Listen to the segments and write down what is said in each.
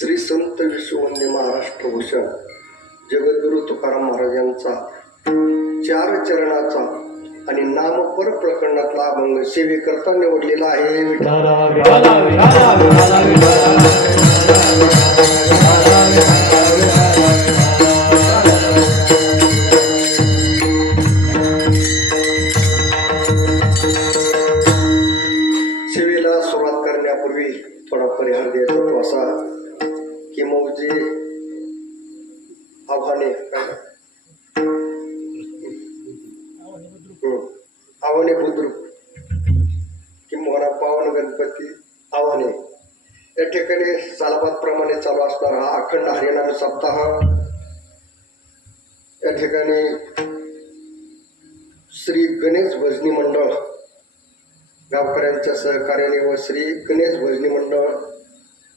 श्री संत विश्ववंद्य महाराष्ट्र भूषण जगद्गुरु तुकाराम महाराजांचा 4 चरणाचा आणि नामपर प्रकरणातला अभंग सेवेकरता निवडलेला आहे. सेवेला सुरुवात करण्यापूर्वी थोडा परिहार द्यायचा तो असा की मौजे आव्हाने आव्हाने बुद्रुक किंवा पावन गणपती आव्हाने या ठिकाणी सालाबादप्रमाणे चालू असणारा हा अखंड हरिनाम सप्ताह या ठिकाणी श्री गणेश भजनी मंडळ गावकऱ्यांच्या सहकार्याने व श्री गणेश भजनी मंडळ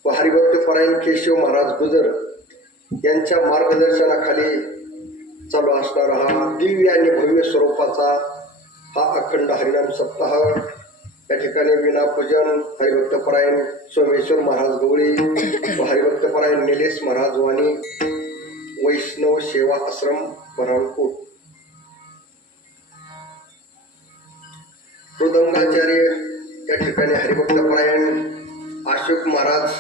व हरिभक्त परायण केशव महाराज गुजर यांच्या मार्गदर्शनाखाली चालू असणारा हा दिव्य आणि भव्य स्वरूपाचा हा अखंड हरिनाम सप्ताह या ठिकाणी विनापूजन हरिभक्तपरायण सोमेश्वर महाराज गवळी व हरिभक्तपरायण निलेश महाराज वाणी वैष्णव सेवा आश्रम बऱ्हाणपूर मृदंगाचार्य या ठिकाणी हरिभक्तपरायण अशोक महाराज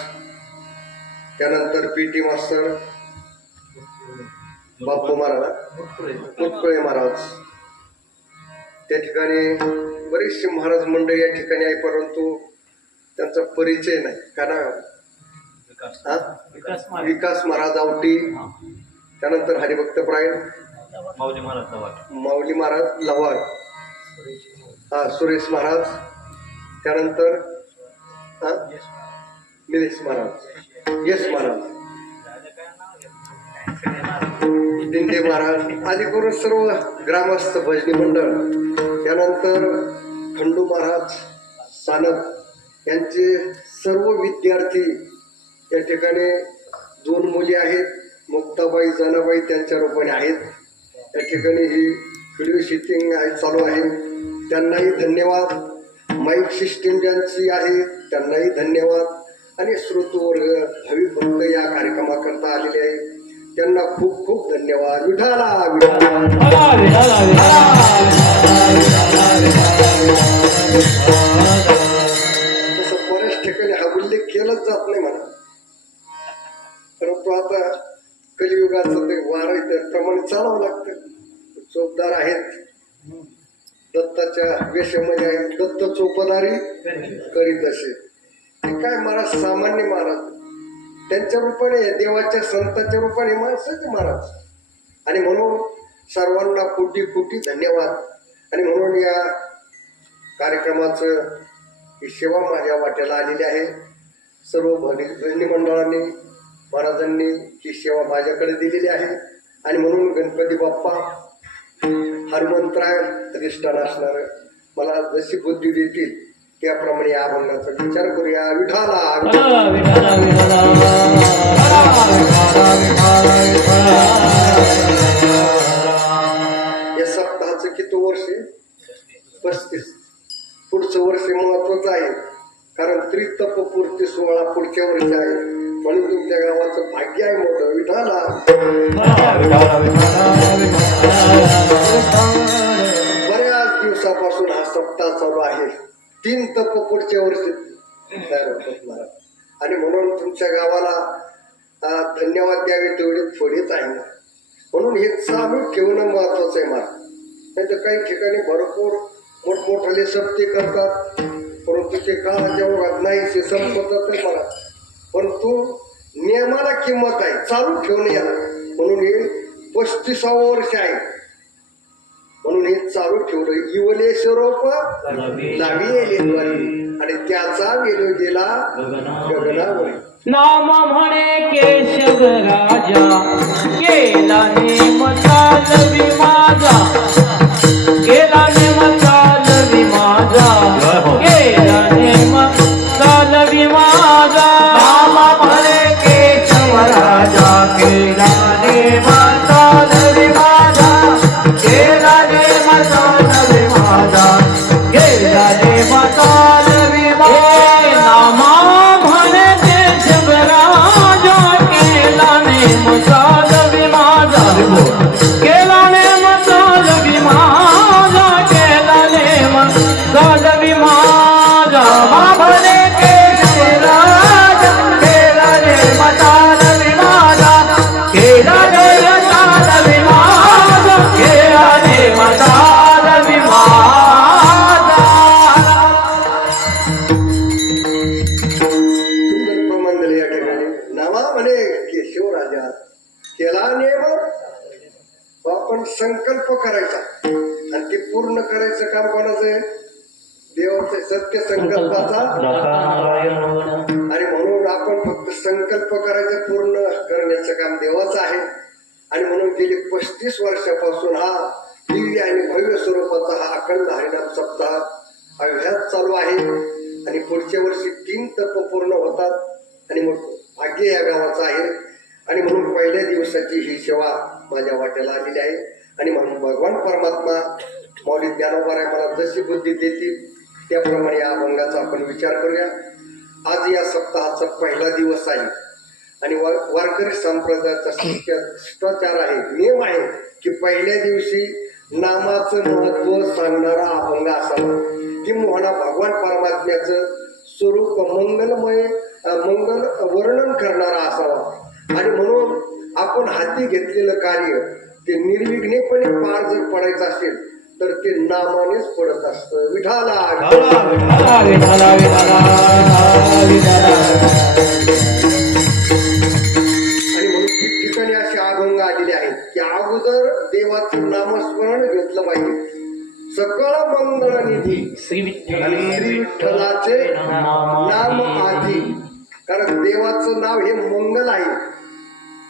त्यानंतर पीटी मास्टर बापू महाराज मुटकुळे महाराज त्या ठिकाणी बरेचसे महाराज मंडळ या ठिकाणी आहे परंतु त्यांचा परिचय नाही कारण विकास महाराज आवटी त्यानंतर हरिभक्तपरायण माऊली महाराज लवाड सुरेश महाराज त्यानंतर निलेश महाराज यश महाराज दिंडे महाराज आदी करून सर्व ग्रामस्थ भजनी मंडळ त्यानंतर खंडू महाराज सानप यांचे सर्व विद्यार्थी या ठिकाणी 2 मुली आहेत मुक्ताबाई जनाबाई त्यांच्या रूपाने आहेत या ठिकाणी ही व्हिडिओ शूटिंग चालू आहे त्यांनाही धन्यवाद माईक सिस्टीम ज्यांची आहे त्यांनाही धन्यवाद आणि श्रोतृवर्ग भाविक भक्त या कार्यक्रमाकरता आलेले आहे त्यांना खूप खूप धन्यवाद. विठाला तसं बऱ्याच ठिकाणी हा उल्लेख केलाच जात नाही म्हणा परंतु आता कलियुगाचं ते वार त्याप्रमाणे चालावं लागतं. चोपदार आहेत दत्ताच्या वेशामध्ये आहेत दत्त चोपदारी करीत असे काय महाराज सामान्य महाराज त्यांच्या रूपाने देवाच्या संतांच्या रूपाने माणसाचे महाराज आणि म्हणून सर्वांना कोटी कोटी धन्यवाद. आणि म्हणून या कार्यक्रमाचं ही सेवा माझ्या वाट्याला आलेली आहे. सर्व भजनी मंडळांनी महाराजांनी ही सेवा माझ्याकडे दिलेली आहे आणि म्हणून गणपती बाप्पा हनुमंतराय अधिष्ठान असणार मला जशी बुद्धी देतील त्याप्रमाणे या अभंगाचा विचार करूया. विठाला या सप्ताहाचं किती वर्ष 35 पुढचं वर्ष महत्वाचं आहे कारण त्रितपपूर्ती 16 पुढच्या वर्षी आहे म्हणून तुमच्या गावाचं भाग्य आहे मोठं. विठाला बऱ्याच दिवसापासून हा सप्ताह चालू आहे 3 तप पुढच्या वर्षी तयार होतात महाराज आणि म्हणून तुमच्या गावाला धन्यवाद द्यावे तेवढे थोडेच आहे म्हणून हे चालू ठेवणं महत्वाचं आहे महाराज. नाही तर काही ठिकाणी भरपूर मोठमोठाले सप्ते करतात परंतु ते काळाच्या ओघात नाही ते संपतच मला परंतु नियमाला किंमत आहे चालू ठेवणे याला म्हणून हे 35वं वर्ष आहे म्हणून हे चालू ठेवलं. इवले स्वरूप लावी आणि त्याचा वेलो गेला गगनावर. नाम म्हणे केशव राजा केला नेम चालवी माझा केला नेम चालवी माझा केला नेम चालवी माझा. नाम म्हणे केशव राजा केला नेम चालवी माझा केला नेम चालवी माझा केला नेम चालवी माझा. नामा म्हणे केशव राजा संकल्प करायचा आणि ते पूर्ण करायचं काम कोणाचं आहे? देवाचं आहे. सत्य संकल्पाचा. आणि म्हणून आपण फक्त संकल्प करायचं, पूर्ण करण्याचं काम देवाचं आहे. आणि म्हणून गेली 35 वर्षापासून हा दिव्य आणि भव्य स्वरूपाचा हा अखंड हरिनाम सप्ताह अभ्यास चालू आहे. आणि पुढच्या वर्षी 3 तप पूर्ण होतात आणि मग भाग्य या गावाचं आहे. आणि म्हणून पहिल्या दिवसाची ही सेवा माझ्या वाट्याला आलेली आहे. आणि म्हणून भगवान परमात्मा मौली ज्ञानोबाराय मला जशी बुद्धी देतील त्याप्रमाणे या अभंगाचा आपण विचार करूया. आज या सप्ताहाचा पहिला दिवस आहे आणि वारकरी संप्रदायाचा शिष्टाचार आहे, नियम आहे की पहिल्या दिवशी नामाचं महत्व सांगणारा अभंग असावा, किंवा भगवान परमात्म्याचं स्वरूप मंगलमय मंगल वर्णन करणारा असावा. आणि म्हणून आपण हाती घेतलेलं कार्य ते निर्विघ्नेपणे पार जर पडायचं असेल तर ते नामानेच पडत असतं. विठाला आणि म्हणून ठिकठिकाणी असे अभंग आलेले आहेत की अगोदर देवाचं नामस्मरण घेतलं पाहिजे. सकळ मंगळ निधी श्री विठ्ठलाचे नाम आधी, कारण देवाचं नाव हे मंगल आहे.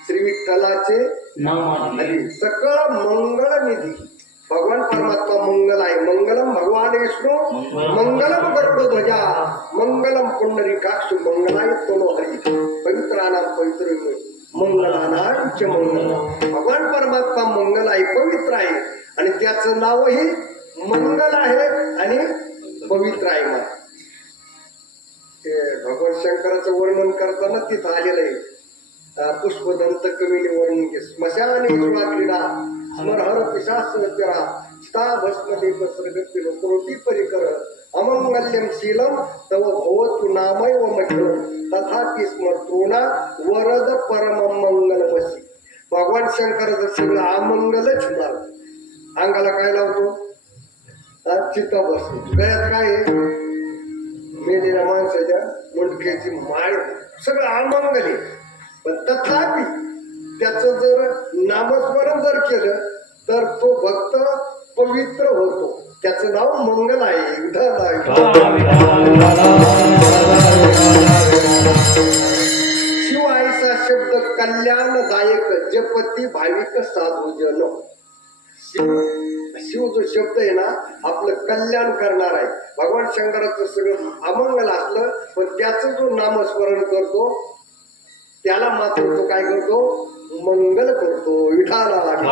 श्री विठ्ठलाचे नाम आधी सकळ मंगळ निधी. भगवान परमात्मा मंगल आहे. मंगलम भगवान विष्णू मंगलम गरुडध्वजा मंगलम पुंडरीकाक्ष मंगलाय तनोहरी पवित्रानाम पवित्र मंगलानांच मंगल. भगवान परमात्मा मंगल आहे, पवित्र आहे आणि त्याचं नावही मंगल आहे आणि पवित्र आहे. मग ते भगवान शंकराचं वर्णन करताना तिथं आलेलं आहे. पुष्पदंत कवीने वर्णन केलं. स्मशाने क्रीडा स्मरहर पिशाचरा स्था भस्मदेव सर्गपिलो कोटी परिकर अमंगल्यम शीलम तव भवतु नामैव मह्यम तथापि स्मर्तोना वरद परम मंगलमसी. भगवान शंकराचं सगळं अमंगलच होणार. अंगाला काय लावतो? चित्ता बसतो. गळ्यात काय आहे? मेलेल्या माणसाच्या मुंडक्याची माळ. सगळं अमंगल आहे. पण तथापि त्याचं जर नामस्मरण जर केलं तर तो भक्त पवित्र होतो. त्याचं नाव मंगल आहे. शिव आईचा शब्द कल्याणदायक जपती भाविक साधू जन. शिव जो शब्द आहे ना आपलं कल्याण करणार आहे. भगवान शंकराचं सगळं अमंगल असलं पण त्याचं जो नामस्मरण करतो त्याला मात्र तो काय करतो? मंगल करतो. विठाला आणि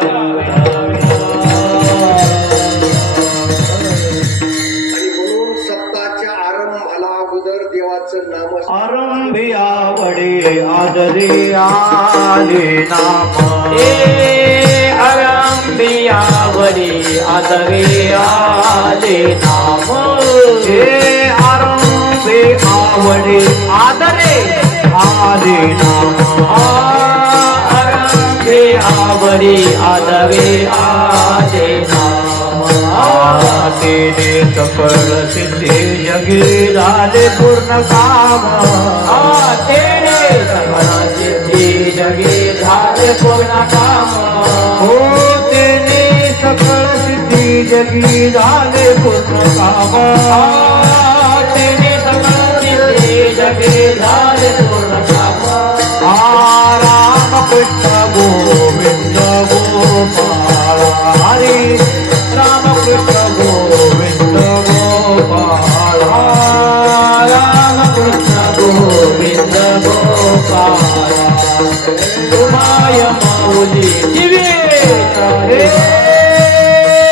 म्हणून सप्ताहाच्या आरंभाला अगोदर देवाचं नाम आरंभी आवडे आदरे आले नाम. आरंभी आवडे आदरे आले नाम. आरंभी आवडे आदरे आले नाम. आरंभी आवडे आदरे आले नाम. तेने सकळ सिद्धी जगी झाले पूर्ण काम. तेने सकळ सिद्धी जगी झाले पूर्ण काम. हो तेने सकळ सिद्धी जगी झाले पूर्ण काम. तेने सकळ सिद्धी जगी झाले पूर्ण काम. राम कृष्ण गोविंद गोपाळ हरी राम कृष्ण गोविंद गोपाळ. राम कृष्ण गोविंद गोपाळ. तुमाय माऊली दिवे रे.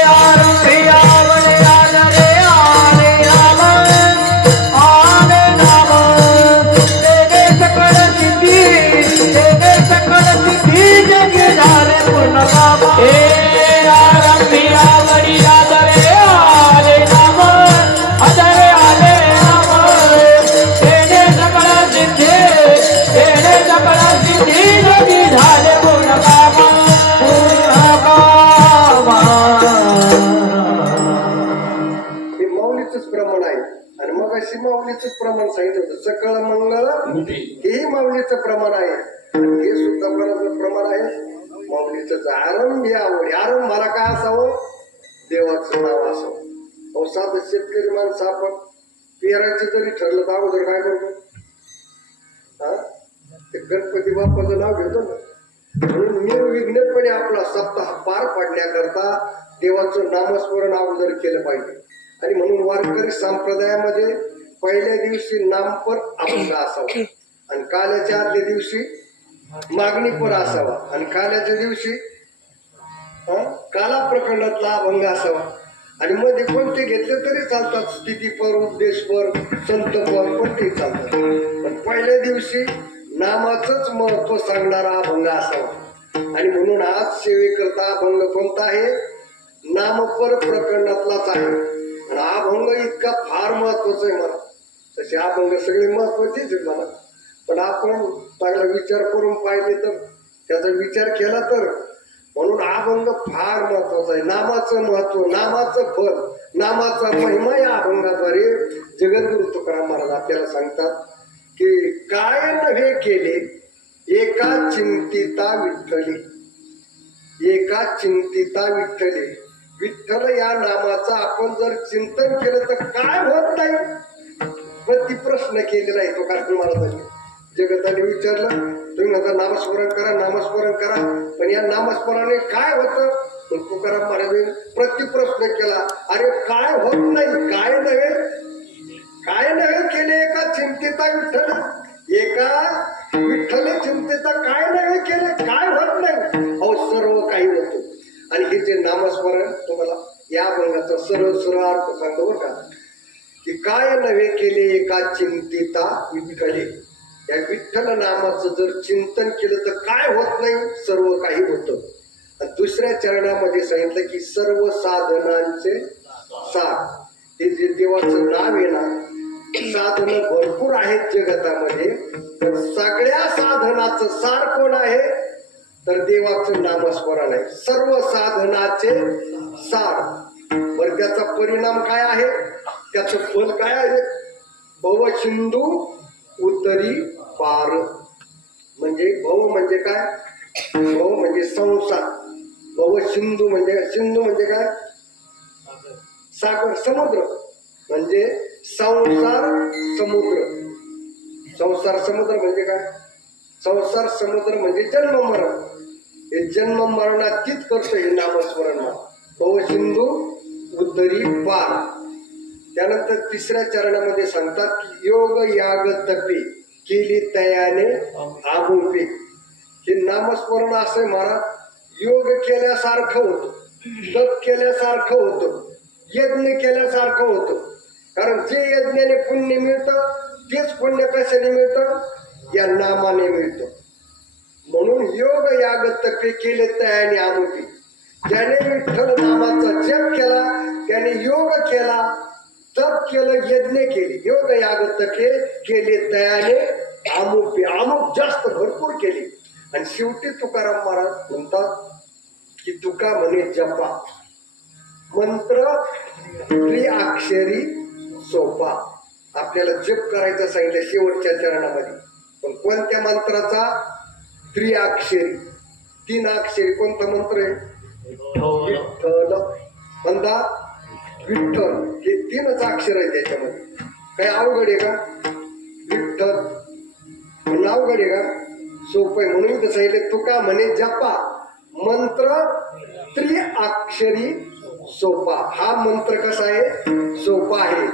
आरंभी आवडे आदरे आले नाम. आले नाम. तेने सकळ सिद्धी तेने सकळ सिद्धी जगी झाले पूर्ण काम. आरंभी आवडी आदरे आले नाम. आदरे आले नाम. तेने सकळ सिद्धी तेने सकळ सिद्धी जगी झाले पूर्ण काम. पूर्ण काम. हे माऊलीचंच प्रमाण आहे. आणि मग अशी माऊलीचंच प्रमाण सांगितलं होतं. सकळ मंगळ हेही माऊलीचं प्रमाण आहे. आणि हे सुद्धा बरोबर प्रमाण आहे. माऊलीच आरंभी आवड. आरंभाला काय असावं? देवाचं नाव असावं. अहो साधं शेतकरी माणसं आपण पेरायचं जरी ठरलं तर अगोदर काय करतो? हा, ते गणपती बाप्पाचं नाव घेतो ना. म्हणून निर्विघ्नपणे आपला सप्ताह पार पाडण्याकरता देवाचं नामस्मरण अगोदर केलं पाहिजे. आणि म्हणून वारकरी संप्रदायामध्ये पहिल्या दिवशी नामपर अभंग असावा, आणि काल्याच्या आदल्या दिवशी मागणीपर असावा, आणि काल्याच्या दिवशी काला प्रकरणातला अभंग असावा. आणि मध्ये कोणते घेतले तरी चालतात, स्थितीपर, उपदेशपर, संतपर, कोणतेही चालतात. पण पहिल्या दिवशी नामाचंच महत्व सांगणारा अभंग असावा. आणि म्हणून आज सेवेकरता अभंग कोणता आहे? नामपर प्रकरणातलाच आहे. आणि अभंग इतका फार महत्वाचा आहे मला. तसे अभंग सगळे महत्वाचेच आहेत मला, पण आपण चांगला विचार करून पाहिले तर, त्याचा विचार केला तर, म्हणून अभंग फार महत्वाचा आहे. नामाचं महत्व, नामाचं फल, नामाचा महिमा या अभंगाद्वारे जगद्गुरु तुकाराम महाराज आपल्याला सांगतात की काय नव्हे केले एका चिंतिता विठ्ठली, एका चिंतिता विठ्ठली. विठ्ठल या नामाचं आपण जर चिंतन केलं तर काय होत नाही? पण ती प्रश्न केलेला आहे तुकाराम महाराजांनी. जगताने विचारलं, तुम्ही म्हणता नामस्मरण करा, नामस्मरण करा, पण या नामस्मरणाने काय होतं? तुकाराम महाराजांनी प्रतिप्रश्न केला, अरे काय होत नाही? काय नव्हे, काय नव्हे केले एका चिंतिता विठ्ठल, एका विठ्ठल चिंतिता काय नव्हे केले, काय होत नाही? अहो सर्व काही होतं. आणि हे जे नामस्मरण, तुम्हाला या अभंगाचा सरळ सरळ अर्थ सांगतो बरं का, की काय नव्हे केले एका चिंतिता विठ्ठले. या विठ्ठल नामाचं जर चिंतन केलं तर काय होत नाही? सर्व काही होतं. आणि दुसऱ्या चरणामध्ये सांगितलं की सर्व साधनांचे सार. हे जे देवाचं नाव आहे ना, साधनं भरपूर आहेत जगतामध्ये, तर सगळ्या साधनाचं सार कोण आहे? तर देवाचं नामस्मरण आहे. सर्व साधनाचे सार. बरं त्याचा परिणाम काय आहे? त्याचं फल काय आहे? भव सिंधू उतरी पार. म्हणजे भव म्हणजे काय? भव म्हणजे संसार. भव सिंधू म्हणजे, सिंधू म्हणजे काय? सागर, समुद्र. म्हणजे संसार समुद्र. संसार समुद्र म्हणजे काय? संसार समुद्र म्हणजे जन्म मरण. हे जन्म मरणातीत करतो हे नामस्मरण. भव सिंधू उतरी पार. त्यानंतर तिसऱ्या चरणामध्ये सांगतात की योग याग तपे केली तयाने आगोपे. हे नामस्मरण असं महाराज, योग केल्यासारखं होतं, तप केल्यासारखं होतं, यज्ञ केल्यासारखं होतं. कारण जे यज्ञाने पुण्य मिळतं तेच पुण्य कशाने मिळतं? या नामाने मिळतं. म्हणून योग याग तपे केले तयाने आगोपे. ज्याने विठ्ठल नामाचा जप केला त्याने योग केला, तप केलं, यज्ञ केली, योग याग तपे केले तयाने आमुपे. आमुप जास्त भरपूर केली. आणि शेवटी तुकाराम महाराज म्हणतात की तुका म्हणे जपा मंत्र त्रिअक्षरी सोपा. आपल्याला जप करायचं सांगितलं शेवटच्या चरणामध्ये. पण कोणत्या मंत्राचा? त्रिअक्षरी, 3 अक्षरी. कोणता मंत्र आहे? विठ्ठल. म्हणता विठ्ठल, हे 3च अक्षर आहे त्याच्यामध्ये. काही अवघड आहे का? विठ्ठल म्हणून अवघड आहे का? सोपं आहे. म्हणून कसं सांगितलं तुका म्हणे जपा मंत्र त्रिअक्षरी सोपा. हा मंत्र कसा आहे? सोपा आहे.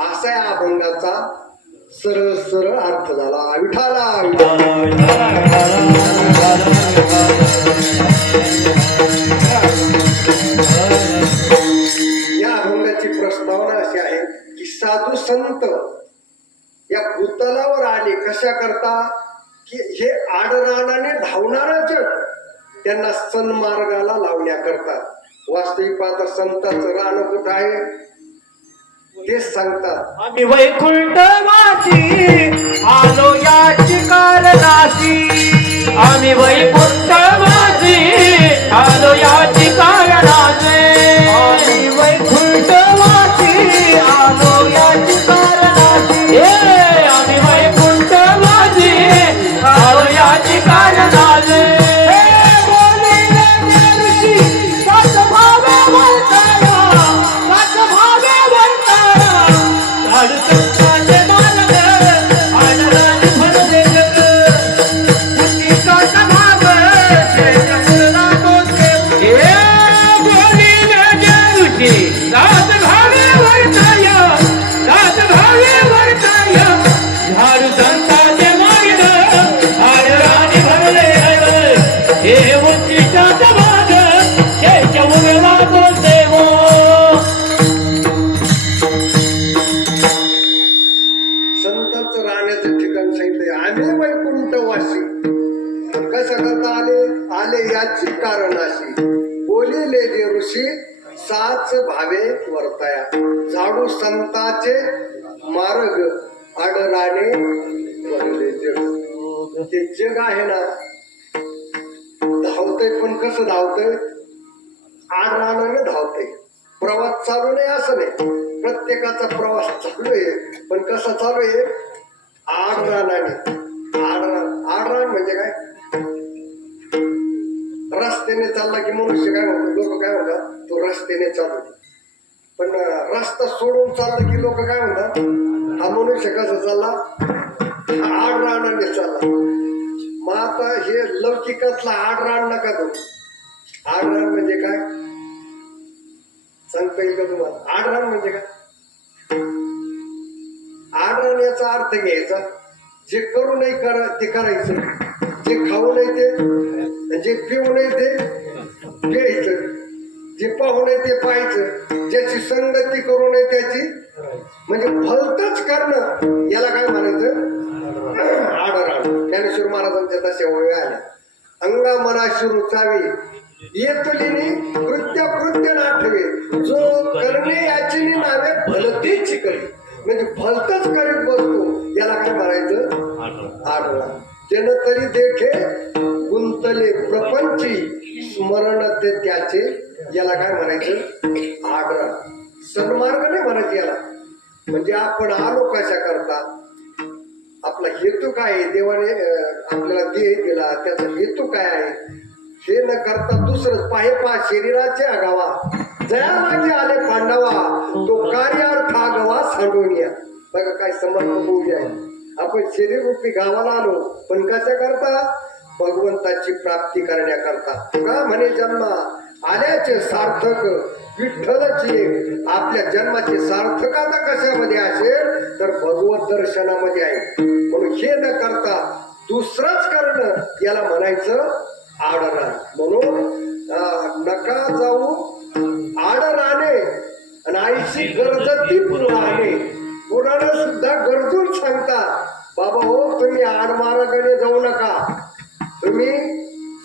असा या अभंगाचा सरळ सरळ अर्थ झाला. विठाला या अभंगाची प्रस्तावना अशी आहे की साधू संत या भूतलावर आले कशा करता? की हे आडरानाने धावणारं जग त्यांना सन्मार्गाला लावण्याकरता. वास्तविक पाहता संतांचं राहणं कुठं आहे तेच सांगतात. आम्ही वैकुंठवासी आलो याची कारणाची. आम्ही वैकुंठवासी आलो याची कारणाची. आम्ही वैकुंठवासी आलो याची कारणाची. आम्ही वैकुंठवासी आलो याची कारणाची. बोली हे उंचिष्टाचा भाग त्याच्या उगला तो देव. संतांचं राहण्याचं ठिकाण सांगितलंय. आम्ही वैकुंठवासी. कसं करता आले याची कारण अशी, बोलिले जे ऋषी साच भावे वर्ताया. झाडू संताचे मार्ग आडराणे बनले जग. ते जग आहे ना, धावतय पण कसं धावतय, आडराणाने धावतय. प्रवास चालू नाही असं नाही, प्रत्येकाचा प्रवास चालू आहे, पण कसा चालू आहे, आडराणाने. आडराण म्हणजे काय, रस्त्याने चालला की मनुष्य काय म्हणतो, लोक काय म्हणतात, तो रस्त्याने चालतो. पण रस्ता सोडून चालला की लोक काय म्हणतात, हा मनुष्य कसा चालला, आडराणाने चालला. मग आता हे लौकिकातला आडराण नका तो. आडराण म्हणजे काय सांगता येईल का तुम्हाला? आडराण म्हणजे काय? आडराण याचा अर्थ घ्यायचा, जे करू नाही ते करायचं, जे खाऊ नाही ते, जे पिऊ नाही ते प्यायचं, जे पाहू नये ते पाहायचं, ज्याची संगती करू नये त्याची, म्हणजे भलतच करणं, याला काय म्हणायचं, आडराण. ज्ञानेश्वर महाराजांच्या तशा वेळ आल्या. अंगा मनाशी रुचावे येतलिनी कृत्य कृत्य नाठवे, जो करणे याची नावे भलतीच करी. म्हणजे भलतच करीत बसतो, याला काय म्हणायचं, आडराण. जन तरी देखे गुंतले प्रपंची, स्मरण ते त्याचे, याला काय म्हणायचं, आडराण. सन्मार्ग नाही म्हणायचं याला. म्हणजे आपण आलो कशा करता, आपला हेतू काय आहे, देवाने आपल्याला देह दिला त्याचा हेतू काय आहे, हे न करता दुसरं पाहे पा शरीराचे आगावा, जया माझे आले पांडवा, तो कार्यार्थ आगावा सांडून या. बघा काय समर्थ होऊ आहे. आपण शरीर रूपी गावाला आलो, पण कशा करता, भगवंताची प्राप्ती करण्याकरता. का म्हणे जन्मा आल्याचे सार्थक विठ्ठलची. आपल्या जन्माची सार्थकता कशामध्ये असेल तर भगवत दर्शनामध्ये आहे. म्हणून हे न करता दुसरंच करणं, याला म्हणायचं आडराण. म्हणून नका जाऊ आडराणे, आणि आईची गरजती पुराणे. पुराण सुद्धा गरजून सांगता, बाबा हो तुम्ही आडमार्गाने जाऊ नका, तुम्ही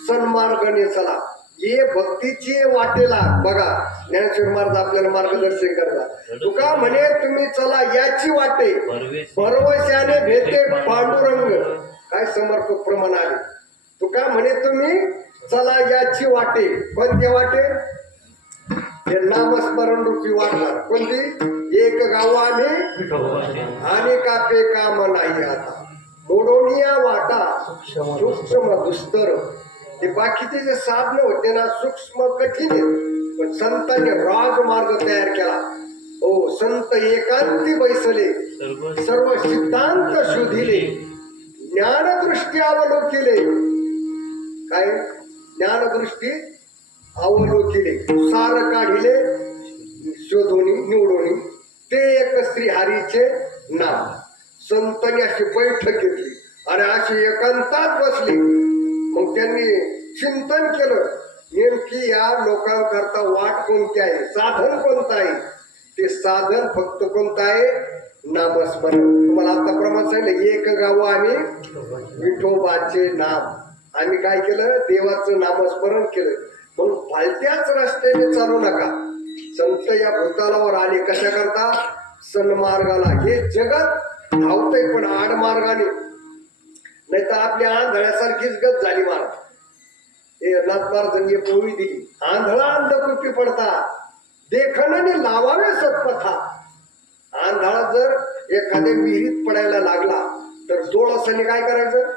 सन्मार्गाने चला. ये भक्तीची वाटेला. बघा ज्ञानेश्वर महाराज आपल्याला मार्गदर्शन करतात. तुका म्हणे तुम्ही चला याची वाटे, भरवशाने भेटे पांडुरंग. काय समर्थ प्रमाण आले. तुका म्हणे तुम्ही चला याची वाटे. कोणत्या वाटे, हे नामस्मरण रूपी वाटणार. कोणती, एक गाव आणि कापे काम नाही आता, मोडोनिया वाटा सूक्ष्म दुस्तर. ते बाकीचे जे साधन होते ना, सूक्ष्म कठीण आहेत, पण संतांनी राजमार्ग तयार केला. हो, संत एकांती बैसले, सर्व सिद्धांत शोधिले, ज्ञानदृष्टी अवलोकिले. काय ज्ञानदृष्टी अवलोकिले, सार काढिले शोधोनी निवडोनी, ते एक श्री हरीचे नाम. संतांनी अशी बैठक घेतली आणि अशी एकांतात बसली. मग त्यांनी चिंतन केलं, नेमकी या लोकांकरता वाट कोणती आहे, साधन कोणतं आहे. ते साधन फक्त कोणतं आहे, नामस्मरण. तुम्हाला आता प्रमाण सांगितलं, एक गाव आम्ही विठोबाचे नाम. आम्ही काय केलं, देवाचं नामस्मरण केलं. म्हणून फालत्याच रस्त्याने चालू नका. संत या भूतालावर आले कशा करता, सन्मार्गाला. हे जगत धावतंय पण आडमार्गाने, नाही तर आपल्या आंधळ्यासारखीच गत झाली. महाराज हे नाथ महाराजांनी पोळी दिली, आंधळा अंधकृपी पडता देखणने लावावे सत्पथा. आंधळा जर एखाद्या विहिरीत पडायला लागला तर डोळसाने काय करायचं,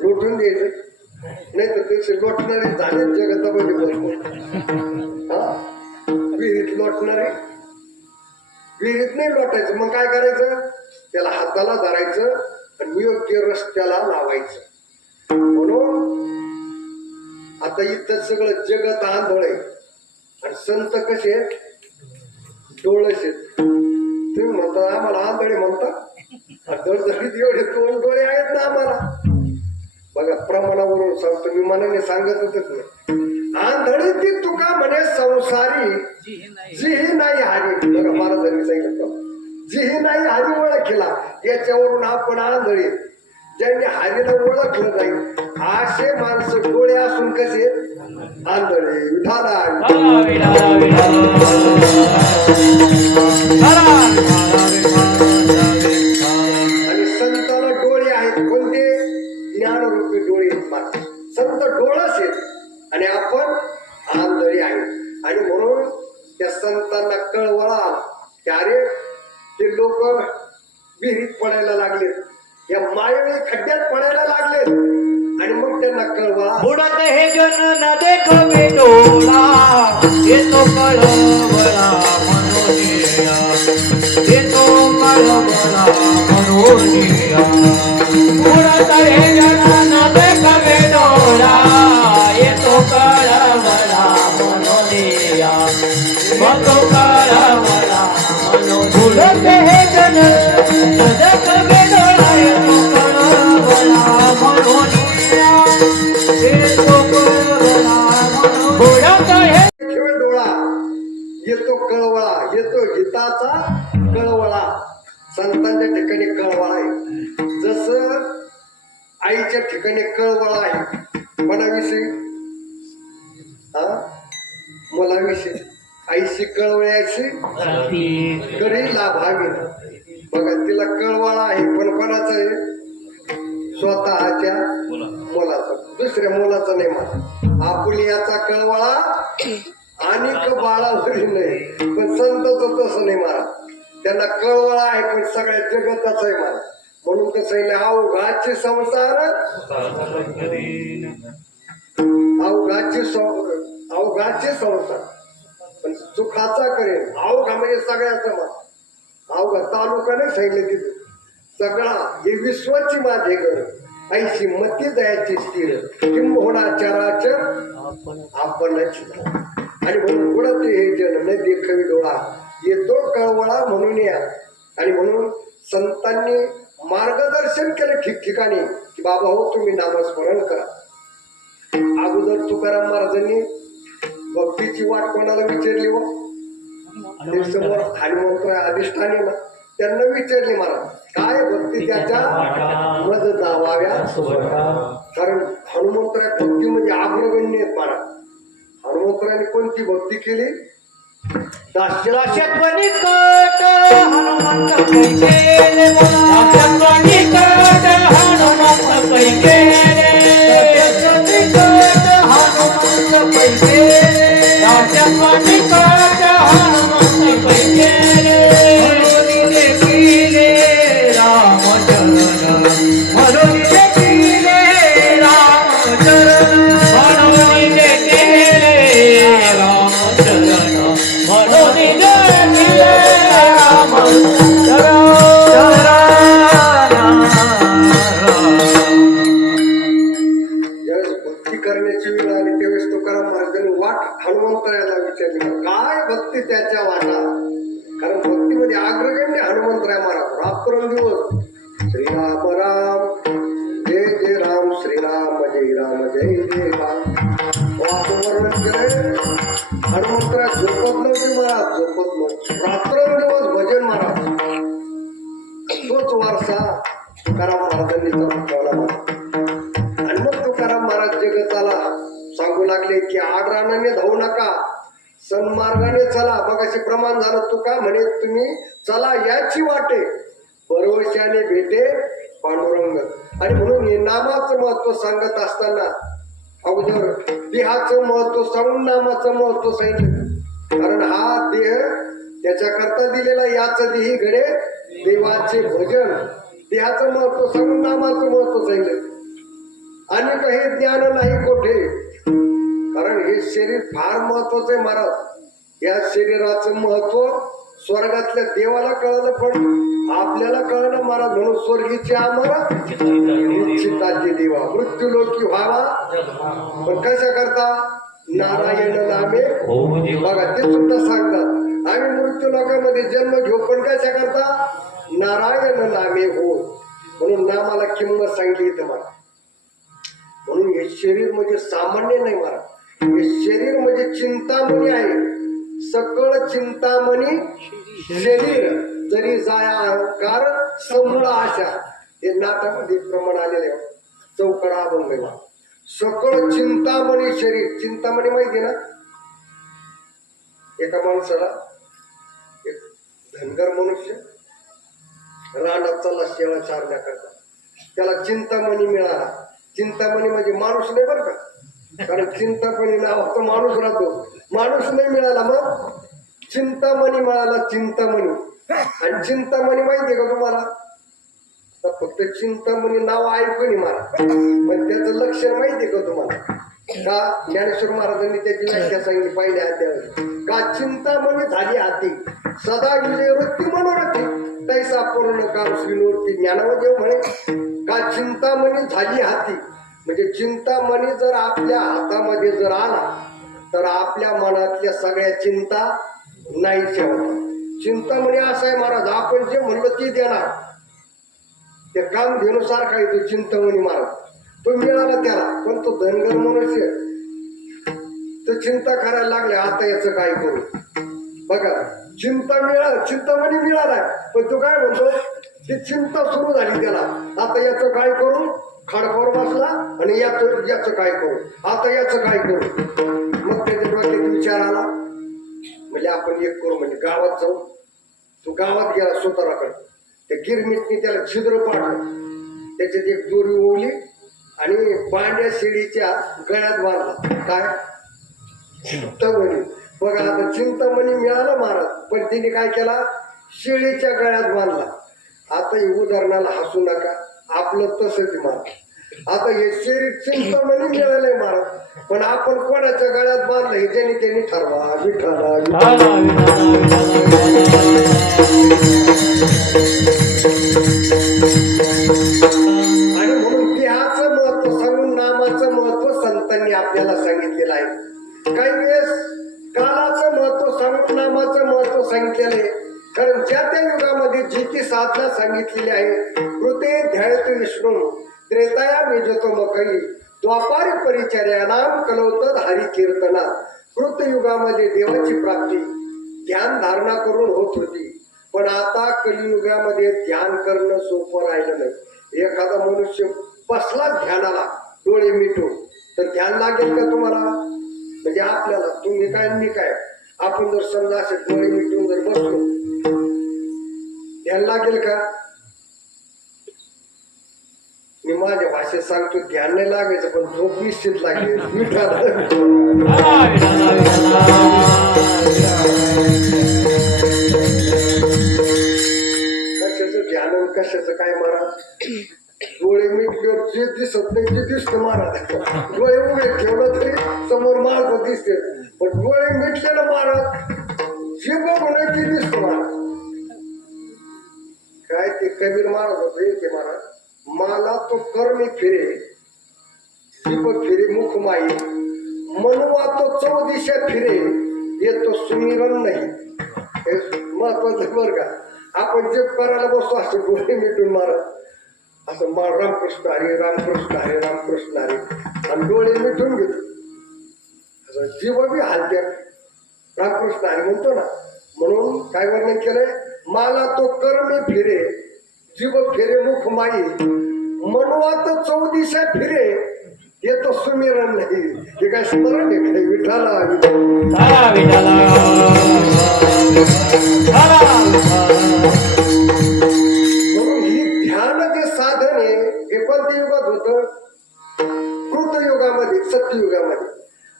लोटून द्यायचं. नाही तर ते लोटणारे झाले जगतामध्ये भरपूर. हा, विहिरीत लोटणारे, विहिरीत नाही लोटायचं. मग काय करायचं, त्याला हाताला धरायचं आणि योग्य रस्त्याला लावायचं. म्हणून आता इथं सगळं जगत आंधळ आहे आणि संत कसे आहेत, डोळस आहेत. तुम्ही म्हणता आम्हाला आंधळे म्हणता, दळदळीत एवढे 2 डोळे आहेत ना आम्हाला. बघा मनावरून सांगतो, मी मनाने सांगतच नाही. आंधळी ती तुका म्हणे संसारी, जीही नाही हरी. बघा महाराजांनी सांगितलं, जीही नाही हरी ओळखला. याच्यावरून आपण आंधळी, ज्यांनी हरीला ओळखलं नाही असे माणसं डोळे असून कसे आंधळे. विठाला आणि संताला डोळे आहेत. कोणते? ज्ञानरूपी डोळे आहेत. संत डोळस आहेत आणि आपण आंधळी आहेत. आणि म्हणून त्या संतांना कळवळा आला की अरे ते लोक विहिरीत पडायला लागलेत, या मायेळी खड्ड्यात पडायला लागलेत. आणि मग त्यांना कळवळा, बुडत हे जन न देखवे डोळा, येतो कळवळा मनोनिया, येतो कळवळा मनोनिया. बुडत हे जन न देखवे डोळा, येतो कळवळा मनोनिया, येतो कळवळा मनो. बुडत हे जन न देखवे डोळा, येतो कळवळा मनोनिया, येतो कळवळा मनो. बुडत हे खेळ डोळा, येतो कळवळा, येतो हिताचा कळवळा. संतांच्या ठिकाणी कळवळा आहे. जसं आईच्या ठिकाणी कळवळा आहे मनाविषयी, हा मुलाविषयी. आईशी कळवळ्याशी करी लाभावी. बघा तिला कळवळा आहे, पण कोणाचं आहे? स्वतःच्या मुलाचा, दुसऱ्या मुलाचा नाही. मला आपुलियाचा कळवळा आणि बाळावरी नाही. पण संतच तसं नाही मला, त्यांना कळवळा आहे पण सगळ्या जगताच आहे मला. म्हणून कसं आहे, अवघाचे संसार, अवघाचे संसार पण सुखाचा करेल. अवघा म्हणजे सगळ्याचा मा, अवघा तालुका नाही सांगितलं तिथे. सगळा हे विश्वाची माझे घर, ऐशी मती दयाची स्थिर, किंबहुना चराचर आपणच. आणि म्हणून बुडत हे जन न देखवी डोळा, येतो कळवळा म्हणून या. आणि म्हणून संतांनी मार्गदर्शन केलं ठिकठिकाणी की बाबा हो तुम्ही नामस्मरण करा. अगोदर तुकाराम महाराजांनी भक्तीची वाट कोणाला विचारली? व ते समोर हनुमंत अधिष्ठानी ना, त्यांना विचारले महाराज काय भक्ती त्याच्या मध जावाव्या. कारण हनुमंतराय भक्ती म्हणजे अग्रगण्य आहेत महाराज. हनुमंतरायाने कोणती भक्ती केली? दास्यत्वनी कट हनुमंत कै केले, दास्यत्वनी कट हनुमंत कै केले, दास्यत्वनी कट हनुमंत कै केले, दास्यत्वनी कट हनुमंत कै केले. म्हणून देखिले रामचरण, म्हणून देखिले रामचरण, म्हणून देखिले रामचरण, म्हणून देखिले रामचरण. ज्यावेळेस भक्ती करण्याची वेळ आली त्यावेळेस तुकाराम महाराजांनी वाट हनुमंतरायाला विचारली, काय भक्ती त्याच्या वाटा. कारण भक्तीमध्ये अग्रगण्य हनुमंतराय महाराज. रात्रंदिवस श्रीराम राम जय जय राम, श्रीराम जय राम जय जय राम वर्णन केलंय. हनुमंतराय झोपत नव्हते महाराज, झोपत नव्हते, रात्रंदिवस भजन महाराज. तोच वारसा तुकाराम महाराजांनी चालू ठेवला. आणि मग तुकाराम महाराज जगताला सांगू लागले की आडरानाने धावू नका, सन्मार्गाने चला. मग असे प्रमाण झालं. तुका म्हणे तुम्ही चला याची वाटे, भरोशाने भेटे पांडुरंग. आणि म्हणून हे नामाचं महत्व सांगत असताना अगोदर देहाचं महत्व सांगून नामाचं महत्व सांगितलं. कारण हा देह त्याच्याकरता दिलेला, याच देही घडे देवाचे भजन. देहाचं महत्व सांगून नामाचं महत्व सांगितलं. आणि काही ज्ञान नाही कोठे, कारण हे शरीर फार महत्वाचं आहे महाराज. या शरीराचं महत्व स्वर्गातल्या देवाला कळलं पण आपल्याला कळलं महाराज. म्हणून स्वर्गीचे आम्हाला इच्छिताचे देवा, मृत्यू लोकी व्हावा पण कशा करता? नारायण नामे. बघा ते सुद्धा सांगतात आम्ही मृत्यू लोकांमध्ये जन्म घेऊ पण कशा करता? नारायण नामे हो. म्हणून नामाला किंमत सांगली इथं मला. म्हणून हे शरीर म्हणजे सामान्य नाही महाराज. हे शरीर म्हणजे चिंतामणी आहे. सकळ चिंतामणी शरीर जरी जाया अहंकार समूळ आशा. हे नाटामध्ये प्रमाण आलेले आहे. चौकडा अभंग आहे. सकळ चिंतामणी शरीर. चिंतामणी माहिती ना, एका माणसाला एक धनगर मनुष्य रानात चालला शेळा चारण्याकरता. त्याला चिंतामणी मिळाला. चिंतामणी म्हणजे माणूस नाही बरं का, कारण चिंतामणी नावाचा माणूस राहतो. माणूस नाही मिळाला, मग चिंतामणी मिळाला. चिंतामणी. आणि चिंतामणी माहितीये का तुम्हाला? तर फक्त चिंतामणी नाव ऐकून मला, पण त्याचं लक्षण माहितीये का तुम्हाला? का ज्ञानेश्वर महाराजांनी त्याची व्याख्या सांगितली पहिल्या अध्यायात. का चिंतामणी झाली हाती सदा विजय वृत्ती मनोरथी तैसा पूर्ण काम श्रीमूर्ती ज्ञानदेव म्हणे. का चिंतामणी झाली हाती म्हणजे चिंतामणी जर आपल्या हातामध्ये जर आला तर आपल्या मनातल्या सगळ्या चिंता नाहीच्या होतात. चिंतामणी असं आहे महाराज, आपण जे म्हणलं ते देणार. ते काम घेण्यासारखा आहे तो चिंतामणी महाराज. तो मिळाला त्याला, पण तो धनगर मनुष्य तो चिंता करायला लागले, आता याचं काय करू. बघा, चिंतामणी मिळालाय, पण तो काय म्हणतो, ती चिंता सुरू झाली त्याला. आता याचं काय करू, खडकावर बसला आणि याचं काय करू, आता याचं काय करू. मग त्याच्या डोक्यात विचार आला, म्हणजे आपण एक करू, म्हणजे गावात जाऊ. तो गावात गेला सुताराकडे. त्या गिरमिटनी त्याला छिद्र पाडलं, त्याच्यात एक दोरी ओवली आणि पांड्या शेळीच्या गळ्यात बांधला. काय चिंतामणी. बघा, आता चिंतामणी मिळाला महाराज, पण तिने काय केला, शेळीच्या गळ्यात बांधला. आता हे उदाहरणाला हसू नका, आपलं तसंच महाराज. आता हे शरीर चिंतामणी मिळालंय महाराज, पण आपण कोणाच्या गळ्यात बांधलं हे ज्यांनी त्यांनी ठरवा. विठाला आणि म्हणून देहाचं महत्व सांगून नामाचं महत्व संतांनी आपल्याला सांगितलेलं आहे. काही वेळेस कालाचं महत्व सांगून नामाचं महत्व सांगितलेलं आहे. कारण ज्या त्या युगामध्ये जी ती साधना सांगितलेली आहे, कृते ध्यायत विष्णू त्रेताया मेजतो मकई द्वापारी परिचर्यानाम कलवत हरी कीर्तना. कृत युगामध्ये देवाची प्राप्ती ध्यान धारणा करून होत होती, पण आता कलियुगामध्ये ध्यान करणं सोपं राहिलं नाही. एखादा मनुष्य बसला ध्यानाला डोळे मिटून तर ध्यान लागेल का तुम्हाला? म्हणजे आपल्याला, तुम्ही काय मी काय, आपण जर समजा असे डोळे मिटून जर बसलो, ध्यान लागेल का? मी माझ्या भाषेत सांगतो, ध्यान नाही लागायचं, पण झोप निश्चित लागेल. कशाचं ध्यान, कशाचं काय महाराज? डोळे मिटले जे दिसत नाही ते दिसतं महाराज. डोळे उघडे ठेवलं तरी समोर मार्ग दिसते, पण डोळे मिटले ना महाराज, जे बघू नये ते दिसतं महाराज. काय ते कबीर महाराज होते ते महाराज, मला तो कर्मी फिरे शिव फिरे मुख माई मनवा तो चौदिशा फिरे येतो सुमिरन नाही. हे महत्वाचं बरं का. आपण जे करायला बसतो असं डोळे मिटून महाराज असं रामकृष्ण हरे रामकृष्ण हरे रामकृष्ण हरे आणि डोळे मिटून घेतो. असं जीव बी हालत्या रामकृष्ण हरे म्हणतो ना. म्हणून काय वर्णन केलंय, मला तो कर्मी फिरे जीव फिरे मुख माई मनवात चौदिशा फिरे येतो सुमिरन नाही. हे काय स्मरण आहे काय? विठाला म्हणून ही ध्यान जे साधन आहे हे कोणत्या युगात होतं? कृतयुगामध्ये, सत्ययुगामध्ये.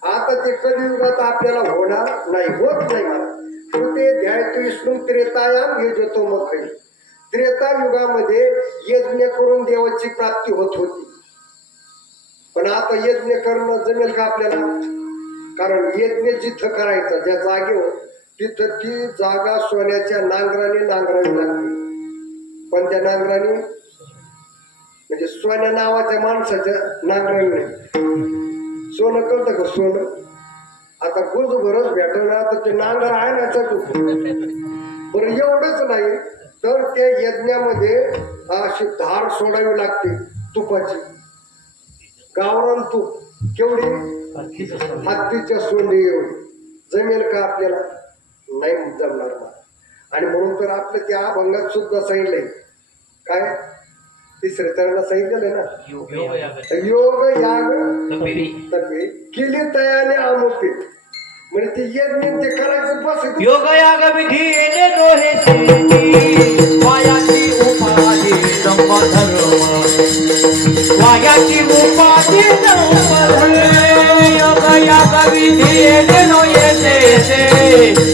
आता ते कलियुगात आपल्याला होणार नाही, होत नाही मला. कृते ध्यायत विष्णू त्रेतायाम हे जतो मग. त्रेता युगामध्ये यज्ञ करून देवाची प्राप्ती होत होती, पण आता यज्ञ करणं जमेल का आपल्याला? कारण यज्ञ जिथं करायचं ज्या जागेवर, तिथं ती जागा सोन्याच्या नांगराने नांगरावी लागते. पण त्या नांगराने म्हणजे सोन्या नावाच्या माणसाच्या नांगराने नाही. सोनं कळतं का? सोनं आता गुज भरच भेटवणार तर ते नांगर आहे ना चटू. बरं, एवढंच नाही तर त्या यज्ञामध्ये अशी धार सोडावी लागते तुपाची. गावरान तूप केवढी हत्तीच्या सोंडी एवढी जमेल का आपल्याला? नाही जमणार मला. आणि म्हणून तर आपल्या त्या अभंगात सुद्धा सांगितलंय काय, तिसऱ्या चरणात सांगितलेलं ना, योग याग तपे केली तयाने अमुके, म्हणजे ते यज्ञ ते करायचं बस. योग याग विधी डोहे वायाची उपाधी संपधर्म, वायाची उपाधी संपधर्म. योग याग विधी डोहे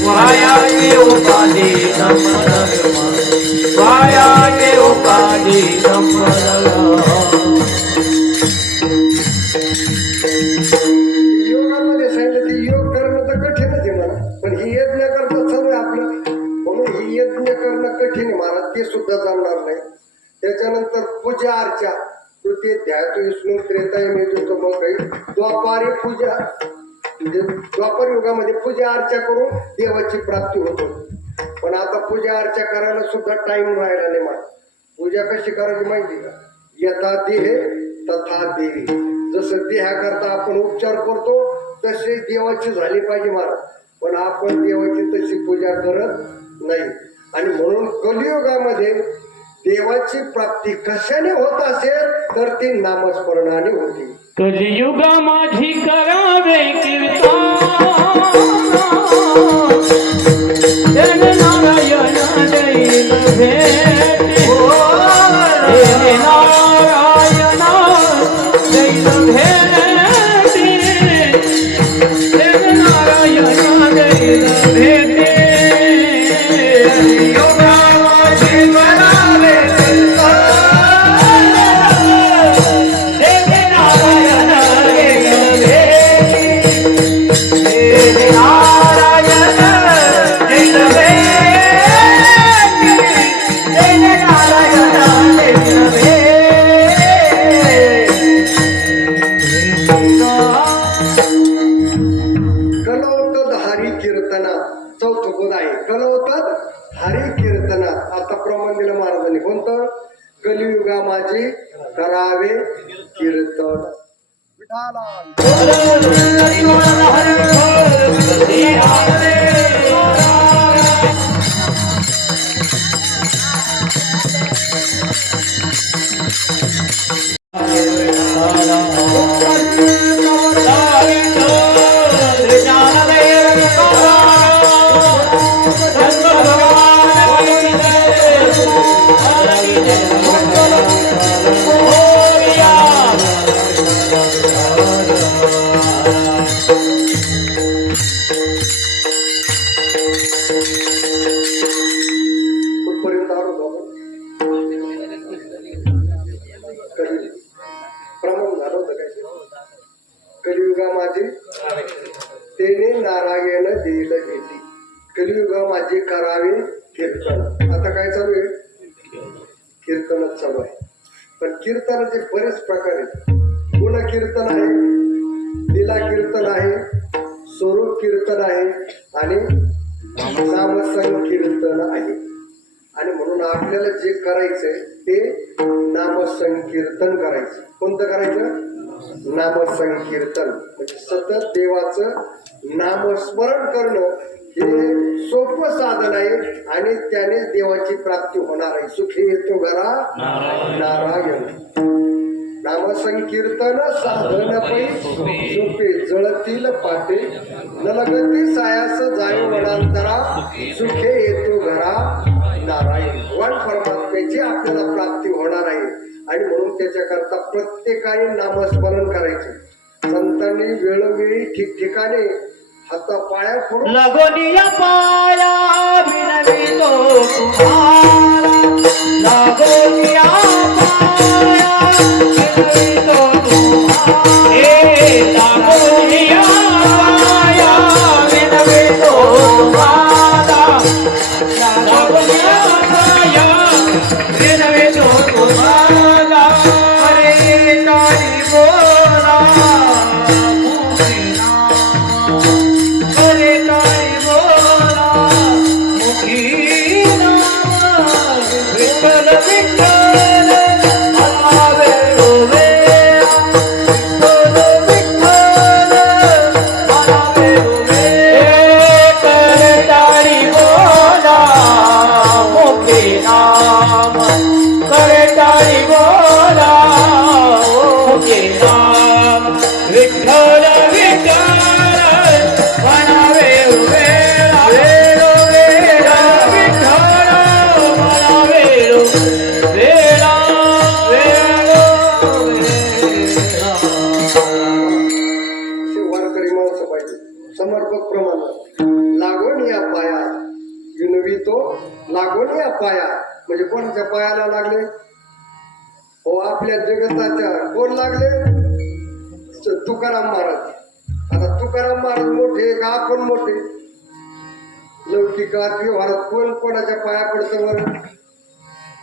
वायाची उपाधी संपधर्म, वायाची उपाधी संपधर्म. योगामध्ये सांगितलं की योग करणं तर कठीणच आहे मला, पण ही यज्ञ करणं चालू आहे आपलं, म्हणून ही यज्ञ करणं कठीण आहे मला, ते सुद्धा चालणार नाही. त्याच्यानंतर पूजा अर्चा तृतीय ध्यात विष्णू त्रेताय मिळतो, मग काही द्वापारी पूजा म्हणजे द्वापार युगामध्ये पूजा अर्चा करून देवाची प्राप्ती होतो. पण आता पूजा अर्चा करायला सुद्धा टाइम राहिला नाही मला. पूजा कशी करायची माहिती का? यथा देह तथा देवी, जसं देहाकरता आपण उपचार करतो तसे देवाची झाली पाहिजे मला, पण आपण देवाची तशी पूजा करत नाही. आणि म्हणून कलियुगामध्ये देवाची प्राप्ती कशाने होत असेल तर ती नामस्मरणाने होती. कलियुग माझी करावे कीर्तन, नारायण देईल भेट, नारायण देईल भेट, नारायण देईल भेट. कलवतद हरी कीर्तना, चौथं पद आहे कलवतद हरी कीर्तना. आता प्रमाण दिलं महाराजांनी कोणतं? कलियुगा माझे करावे कीर्तन. कुठपर्यंत आलो आपण? प्रमाण झालं होतं काय? कलियुगा माझे तेने नारायण देईल भेटी, कलियुगा माझे करावे कीर्तन. आता काय चालू आहे? कीर्तनच चालू आहे. पण कीर्तनाचे बरेच प्रकार आहेत. गुण कीर्तन आहे, लीला कीर्तन आहे, स्वरूप कीर्तन आहे आणि नामसंकीर्तन आहे. आणि म्हणून आपल्याला जे करायचंय ते नामसंकीर्तन करायचं. कोणतं करायचं? नामसंकीर्तन, म्हणजे सतत देवाचं नामस्मरण करणं हे सोपं साधन आहे आणि त्याने देवाची प्राप्ती होणार आहे. सुखी येतो घरा नारायण. नामसंकीर्तन साधन पै सोपे, जळतील पाटे नलगती सायास जाय वडांतरा, सुखे येतो घरा नारायण. वन परमात्म्याची आपल्याला प्राप्ती होणार आहे आणि म्हणून त्याच्याकरता प्रत्येकाने नामस्मरण करायचे. संतांनी वेळोवेळी ठिकठिकाणी हातापाया करून लगोनिया पाया विनवितो तुम्हारा, लगोनिया पाया विनवितो तुम्हारा, लगोनिया पाया विनवितो तुम्हारा, लगोनिया पाया विनवितो तुम्हारा. हरे तारी बोला विठ्ठल विठ्ठल पायाला लागले हो आपल्या जगताच्या कोण लागले तुकाराम महाराज आता तुकाराम महाराज मोठे का आपण मोठे लौकिकात व्यवहारात कोण कोणाच्या पाया पडतं बरं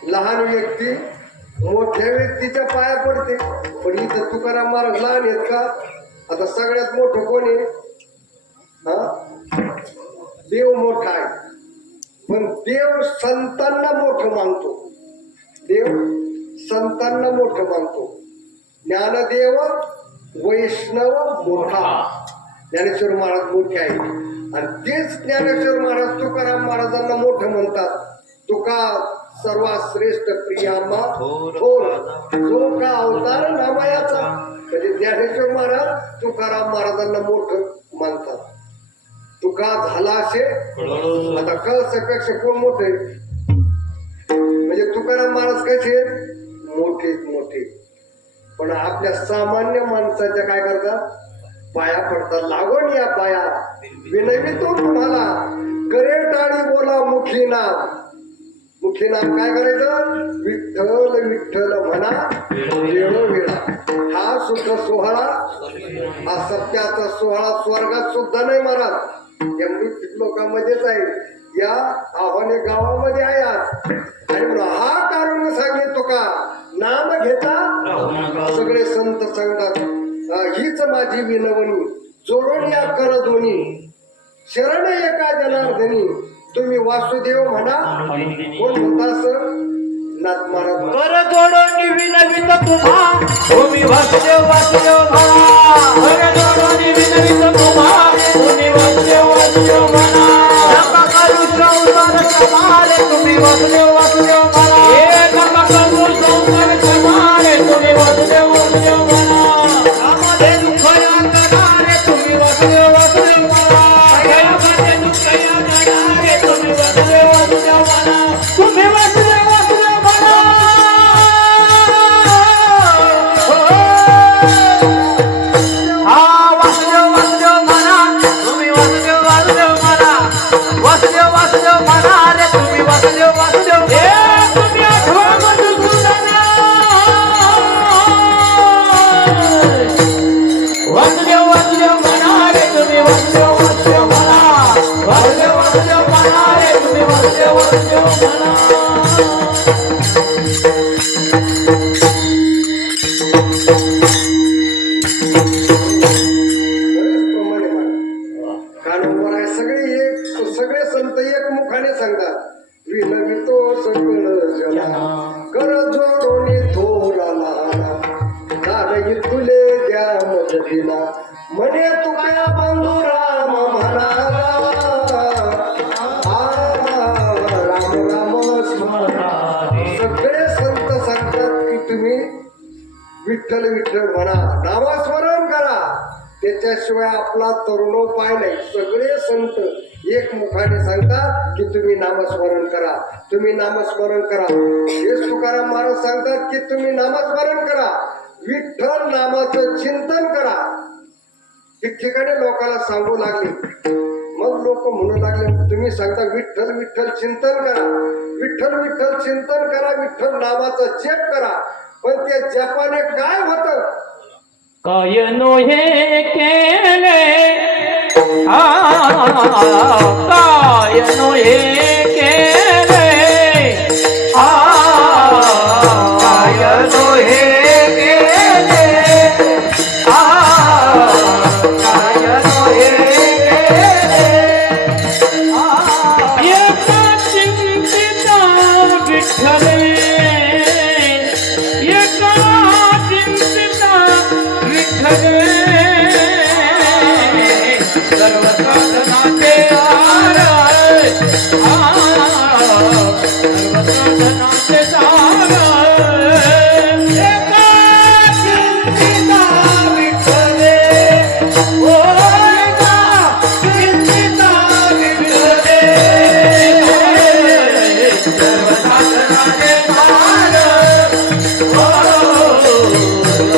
लहान व्यक्ती मोठ्या व्यक्तीच्या पाया पडते पण इथं तुकाराम महाराज लहान आहेत का आता सगळ्यात मोठं कोण आहे हा देव मोठा आहे पण देव संतांना मोठं मानतो देव संतांना मोठं मानतो ज्ञानदेव वैष्णव मोठा ज्ञानेश्वर महाराज मोठे आहे आणि तेच ज्ञानेश्वर महाराज तुकाराम महाराजांना मोठं म्हणतात तुका सर्वात श्रेष्ठ प्रियामा थोर जो का अवतार नामायाचा म्हणजे ज्ञानेश्वर महाराज तुकाराम महाराजांना मोठं मानतात तुका झाला असे आता कळसापेक्षा कोण मोठे म्हणजे तुकाराम महाराज कसे मोठे मोठे पण आपल्या सामान्य माणसाच्या काय करतात पाया पडतात लागून या पाया विनवितो तुम्हाला करे टाळी बोला मुखी नाम काय करायचं विठ्ठल विठ्ठल म्हणा वेळोवेळा हा सुख सोहळा हा सत्याचा सोहळा स्वर्गात सुद्धा नाही महाराज या मृत्यू लोकांमध्येच आहे या आव्हाने गावामध्ये आहे आज आणि म्हणून हा कारण सांगिततो का नाम घेता सगळे संत सांगतात हीच माझी विनवणी जोडून या कर दोन्ही शरण एका जनार्दनी तुम्ही वासुदेव म्हणा कोण म्हणता असं नाथ महाराज कर जोडून विनवित तुम्हा तुम्ही वासुदेव वासुदेव म्हणा कर जोडून विनवित तुम्हा तुम्ही वासुदेव वासुदेव म्हणा नका करू संसार समारे तुम्ही वासुदेव वासुदेव म्हणा हे नका करू संसार समारे तुम्ही वासुदेव वासुदेव म्हणा आमध्ये दुःख या करणारे तुम्ही वासुदेव वासुदेव म्हणा आमध्ये दुःख या करणारे तुम्ही वासुदेव वासुदेव म्हणा तुम्ही वासुदेव वासुदेव म्हणा सगळे संत एक मुखाने सांगतात विनवितो सगळ जना कर जोडोनी थोरा लहाना तुले द्या मदतीला म्हणे तुका बंधू राम म्हणाला राम राम सगळे संत सांगतात की तुम्ही विठ्ठल विठ्ठल म्हणा नामस्मरण करा त्याच्याशिवाय आपला तरुणोपाय नाही सगळे संत एक मुखाने सांगतात की तुम्ही नामस्मरण करा तुम्ही नामस्मरण करा हेच तुकाराम महाराज सांगतात की तुम्ही नामस्मरण करा विठ्ठल नामाचं चिंतन करा ठिकठिकाणी लोकांना सांगू लागले मग लोक म्हणू लागले तुम्ही सांगता विठ्ठल विठ्ठल चिंतन करा विठ्ठल विठ्ठल चिंतन करा विठ्ठल नामाचा जप करा पण त्या जपाने काय होतं काय नोहे केले काय नोहे केले काय नोहे केले काय नोहे केले एका चिंतिता विठ्ठले एका चिंतिता विठ्ठले सर्व साधनाचे आर सर्व साधनाचे सार एका चिंतिता विठ्ठले ओ एका चिंतिता विठ्ठले सर्व साधनाचे सार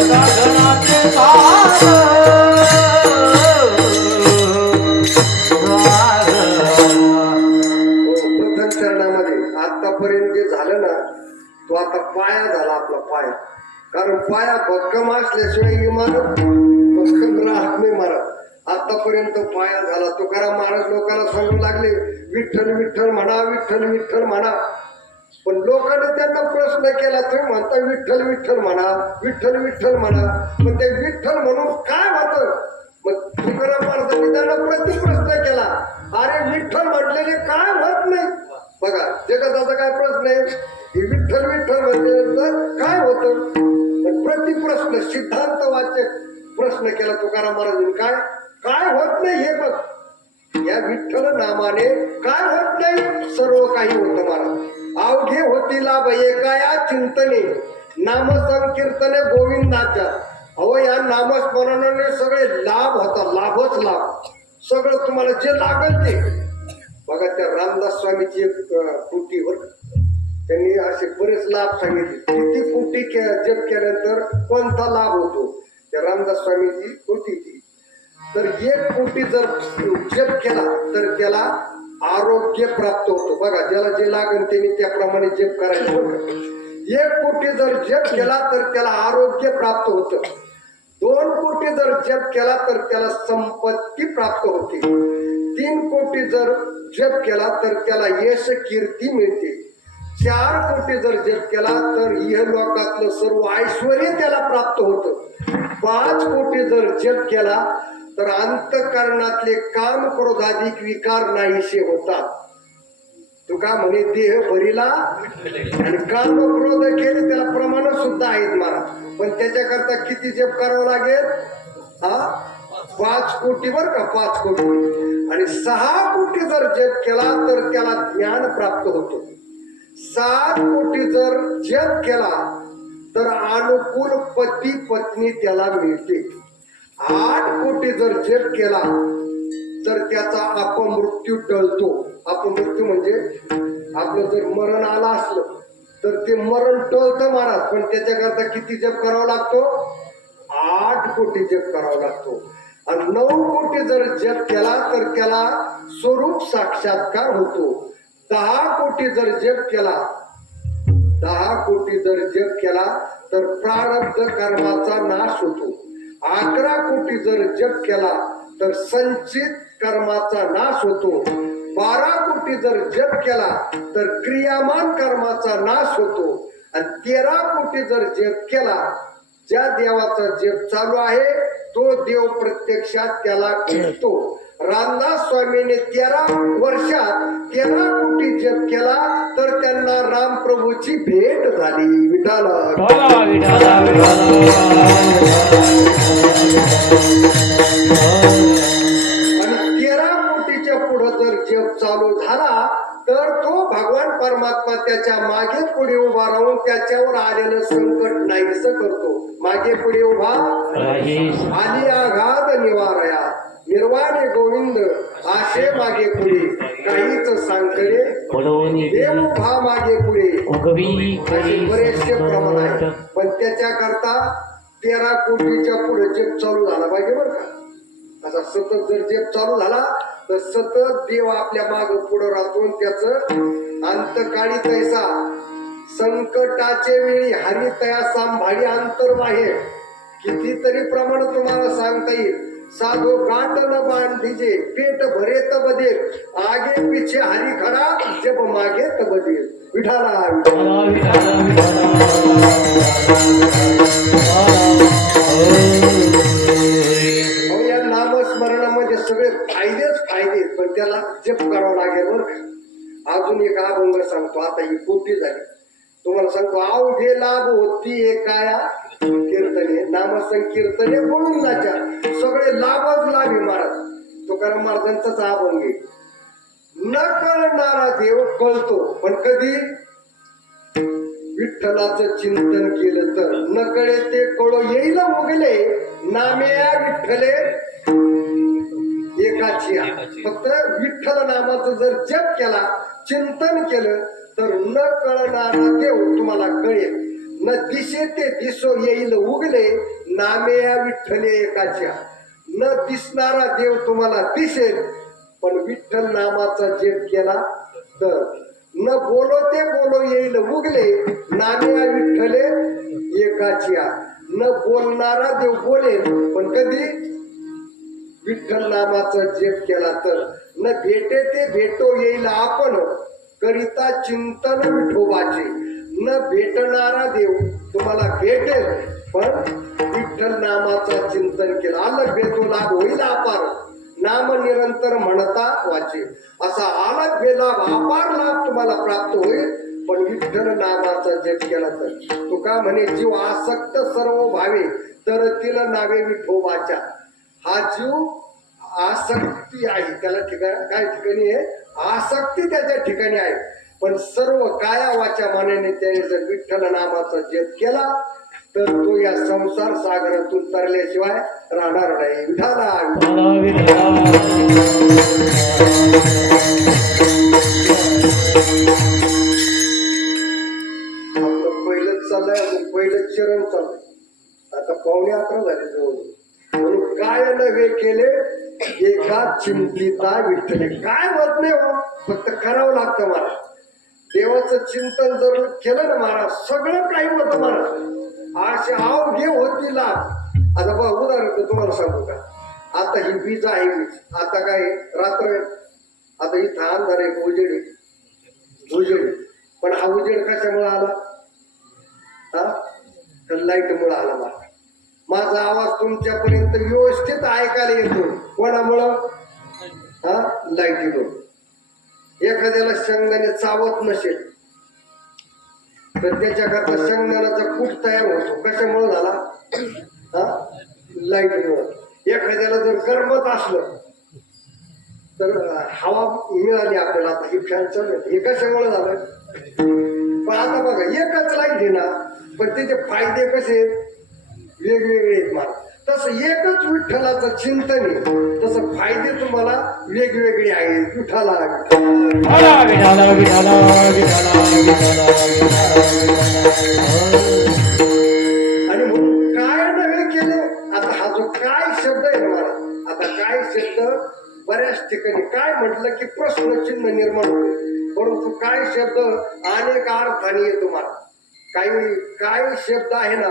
साधनाचे सार प्रथम चरणामध्ये आतापर्यंत जे झालं ना असल्याशिवाय इमारत फक्त ग्राहक नाही मारत. आतापर्यंत पाया झाला. तुकाराम महाराज लोकांना सांगू लागले विठ्ठल विठ्ठल म्हणा, विठ्ठल विठ्ठल म्हणा. पण लोकांनी त्यांना प्रश्न केला, तुम्ही म्हणता विठ्ठल विठ्ठल म्हणा, विठ्ठल विठ्ठल म्हणा, पण ते विठ्ठल म्हणून काय होतं? मग तुकाराम महाराजांनी त्यांना प्रतिप्रश्न केला, अरे विठ्ठल म्हटलेले काय होत नाही? बघा जगाचा काय प्रश्न आहे की विठ्ठल विठ्ठल म्हटल्यानंतर काय होतं? प्रतिप्रश्न सिद्धांत वाचक प्रश्न केला तुकाराम महाराजांनी, काय काय होत नाही हे बघ. या विठ्ठल नामाने काय होत नाही? सर्व काही होतं महाराज. अवघे होती लाभ एका या चिंतने, नाम संकीर्तने गोविंदाच्या. अहो या नामस्मरणाने सगळे लाभ होता, लाभच लाभ. सगळं तुम्हाला जे लागल ते. बघा त्या रामदास स्वामीची एक कृतीवर त्यांनी असे बरेच लाभ सांगितले. किती कोटी जप केल्यानंतर कोणता लाभ होतो, त्या रामदास स्वामीची कृती ती. तर 1 कोटी जर जप केला तर त्याला आरोग्य प्राप्त होतो. बघा ज्याला जे लागेल त्यांनी त्याप्रमाणे जप करायचं. 1 कोटी जर जप केला तर त्याला आरोग्य प्राप्त होतं. 2 कोटी जर जप केला तर त्याला संपत्ती प्राप्त होते. 3 कोटी जर जप केला तर त्याला यश कीर्ती मिळते. 4 कोटी जर जप केला तर इहलोकातलं सर्व ऐश्वर त्याला प्राप्त होतं. 5 कोटी जर जप केला तर अंतःकरणातले काम क्रोधाधिक विकार नाहीसे होतात. तुका म्हणे देह भरीला आणि काम क्रोध केले त्याला प्रमाण सुद्धा आहेत महाराज. पण त्याच्याकरता किती जप करावं लागेल? 5 कोटी बर का, 5 कोटी. आणि 6 कोटी जर जप केला तर त्याला ज्ञान प्राप्त होतो. 7 कोटी जर जप केला तर अनुकूल पती पत्नी त्याला मिळते. 8 कोटी जर जप केला तर त्याचा अपमृत्यू टळतो. अपमृत्यू म्हणजे आपलं जर मरण आलं असलं तर ते मरण टळतं महाराज. पण त्याच्याकरता किती जप करावा लागतो? 8 कोटी जप करावा लागतो. आणि 9 कोटी जर जप केला तर त्याला स्वरूप साक्षात्कार होतो. 10 कोटी जर जप केला, 10 कोटी जर जप केला तर प्रारब्ध कर्माचा नाश होतो. 11 कोटी जर जप केला तर संचित कर्माचा नाश होतो. 12 कोटी जर जप केला तर क्रियामान कर्माचा नाश होतो. आणि 13 कोटी जर जप केला, ज्या देवाचा जप चालू आहे तो देव प्रत्यक्षात त्याला भेटतो. रामदास स्वामीने 13 वर्षात 13 कोटी जप केला तर त्यांना रामप्रभूची भेट झाली. विठाला आणि 13 कोटीच्या पुढे जर जप चालू झाला तर तो भगवान परमात्मा त्याच्या मागे पुढे उभा राहून त्याच्यावर आलेलं संकट नाहीसं करतो. मागे पुढे उभा आली आघात निवारया, निर्वाणे गोविंद आशे मागे पुढे, काहीच सांगकडे देव उभा मागे पुढे. असे बरेचसे प्रमाण आहे. पण त्याच्याकरता 13 कोटीच्या पुढे जप चालू झाला पाहिजे बरं का. असा सतत जर जप चालू झाला तर सतत देव आपल्या माग पुढे राहतो. त्याच अंतकाळी तैसा संकटाचे वेळी हरी तया सांभाळी अंतर्बाहेर. कितीतरी प्रमाण तुम्हाला सांगता येईल. साधो गाठ न बांधीजे पेट भरे तब दे, आगे पीछे हरी खडा जब मागे तब दे. विठाला या नामस्मरणामध्ये सगळे फायदेच फायदे. पण त्याला जप करावं लागेल बरं का. अजून एक अभंग सांगतो. आता ही कोटी झाली. तुम्हाला सांगतो अवघे लाभ होती एकाया कीर्तने, नामसंकीर्तने गोविंदाच्या. सगळे लाभच लाभे महाराज. तुकाराम महाराजांचाच अभंग आहे. न कळणारा देव कळतो, पण कधी विठ्ठलाचं चिंतन केलं तर. न कळे ते कळो येईल उगले, नाम्या विठ्ठले एकाची. फक्त विठ्ठल नामाचं जर जप केला, चिंतन केलं तर न कळणारा देव तुम्हाला कळेल. न दिसे ते दिसो येईल उगले, नाम्या विठ्ठले एकाच्या. न दिसणारा देव तुम्हाला दिसेल, पण विठ्ठल नामाचा जप केला तर. न बोलो ते बोलो येईल उगले, नाम्या विठ्ठले एकाची. न बोलणारा देव बोलेल, पण कधी विठ्ठल नामाचा जप केला तर. न भेटे ते भेटो येईल आपण, करिता चिंतन विठोबाचे. न भेटणारा देव तुम्हाला भेटेल, पण विठ्ठल नामाचा चिंतन केलं अलग भेटो लाभ होईल अपार, नाम निरंतर म्हणता वाचे. असा अलग बेलाभ अपार लाभ तुम्हाला प्राप्त होईल, पण विठ्ठल नामाचा जप केला तर. तुका म्हणे जीव आसक्त सर्व भावे, तर तिला नावे विठोबाच्या. हा जीव आसक्ती आहे, त्याला काय ठिकाणी आहे, आसक्ती त्याच्या ठिकाणी आहे. पण सर्व काया वाच्या मानेने त्याने जर विठ्ठल नामाचा जप केला तर तो या संसार सागरातून तरल्याशिवाय राहणार नाही. विठाला आपलं पहिलंच चाललंय, पहिलंच चरण चाललंय. आता 7:45 झाले जवळ. म्हणून काय नव्हे केले एका चिंतिता विठ्ठले. काय होत नाही हो, फक्त करावं लागतं मला. देवाचं चिंतन जर केलं ना महाराज, सगळं काही होतं महाराज. असे अवघे होती लाभ. आता बघ उदाहरण तुम्हाला सांगू का, आता ही वीज आहे, वीज आता काय रात्र, आता इथं अंधार आहे, उजेड. पण हा उजेड कशामुळे आला, हा तर लाईट मुळे आला. माझा आवाज तुमच्यापर्यंत व्यवस्थित ऐकायला येतो, कोणामुळं, हा लाईटीमुळे. एखाद्याला शेंगदाणे चावत नसेल तर त्याच्याकरता शेंगदाण्याचा कूट तयार होतो, कशामुळे झाला, हा लाईटमुळे. एखाद्याला जर गरमत असलं तर हवा मिळाली आपल्याला, आता हे फॅन चालू, हे कशामुळे झालं. पण आता बघा एकच लाईट आहे ना, पण त्याचे फायदे कसे वेगवेगळे आहेत मला. तसं एकच विठ्ठलाचं चिंतन आहे, तसं फायदे तुम्हाला वेगवेगळे आहेत. विठ्ठला आणि म्हणून काय नव्हे केले. आता हा जो काय शब्द आहे ना मला, आता काय शब्द बऱ्याच ठिकाणी काय म्हटलं की प्रश्नचिन्ह निर्माण होते, परंतु काय शब्द अनेक अर्थाने येतो मला. काही शब्द आहे ना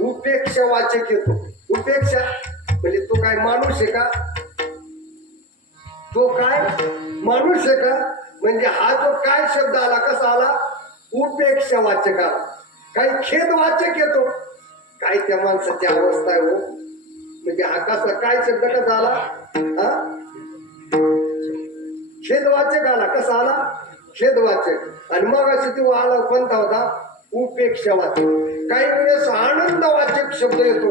उपेक्षा वाचक येतो. उपेक्षा म्हणजे तो काय माणूस आहे का, तो काय माणूस आहे का, म्हणजे हा जो काय शब्द आला कसा आला, उपेक्षा वाचक आला. काही खेद वाचक येतो, काय त्या माणसाची अवस्था आहे हो, म्हणजे हा कसा काय शब्द कसा आला, हा खेद वाचक आला. कसा आला, खेद वाचक. आणि मग अशी तो आला कोणता होता, उपेक्षा वाचक. काही वेळेस आनंद वाचक शब्द येतो,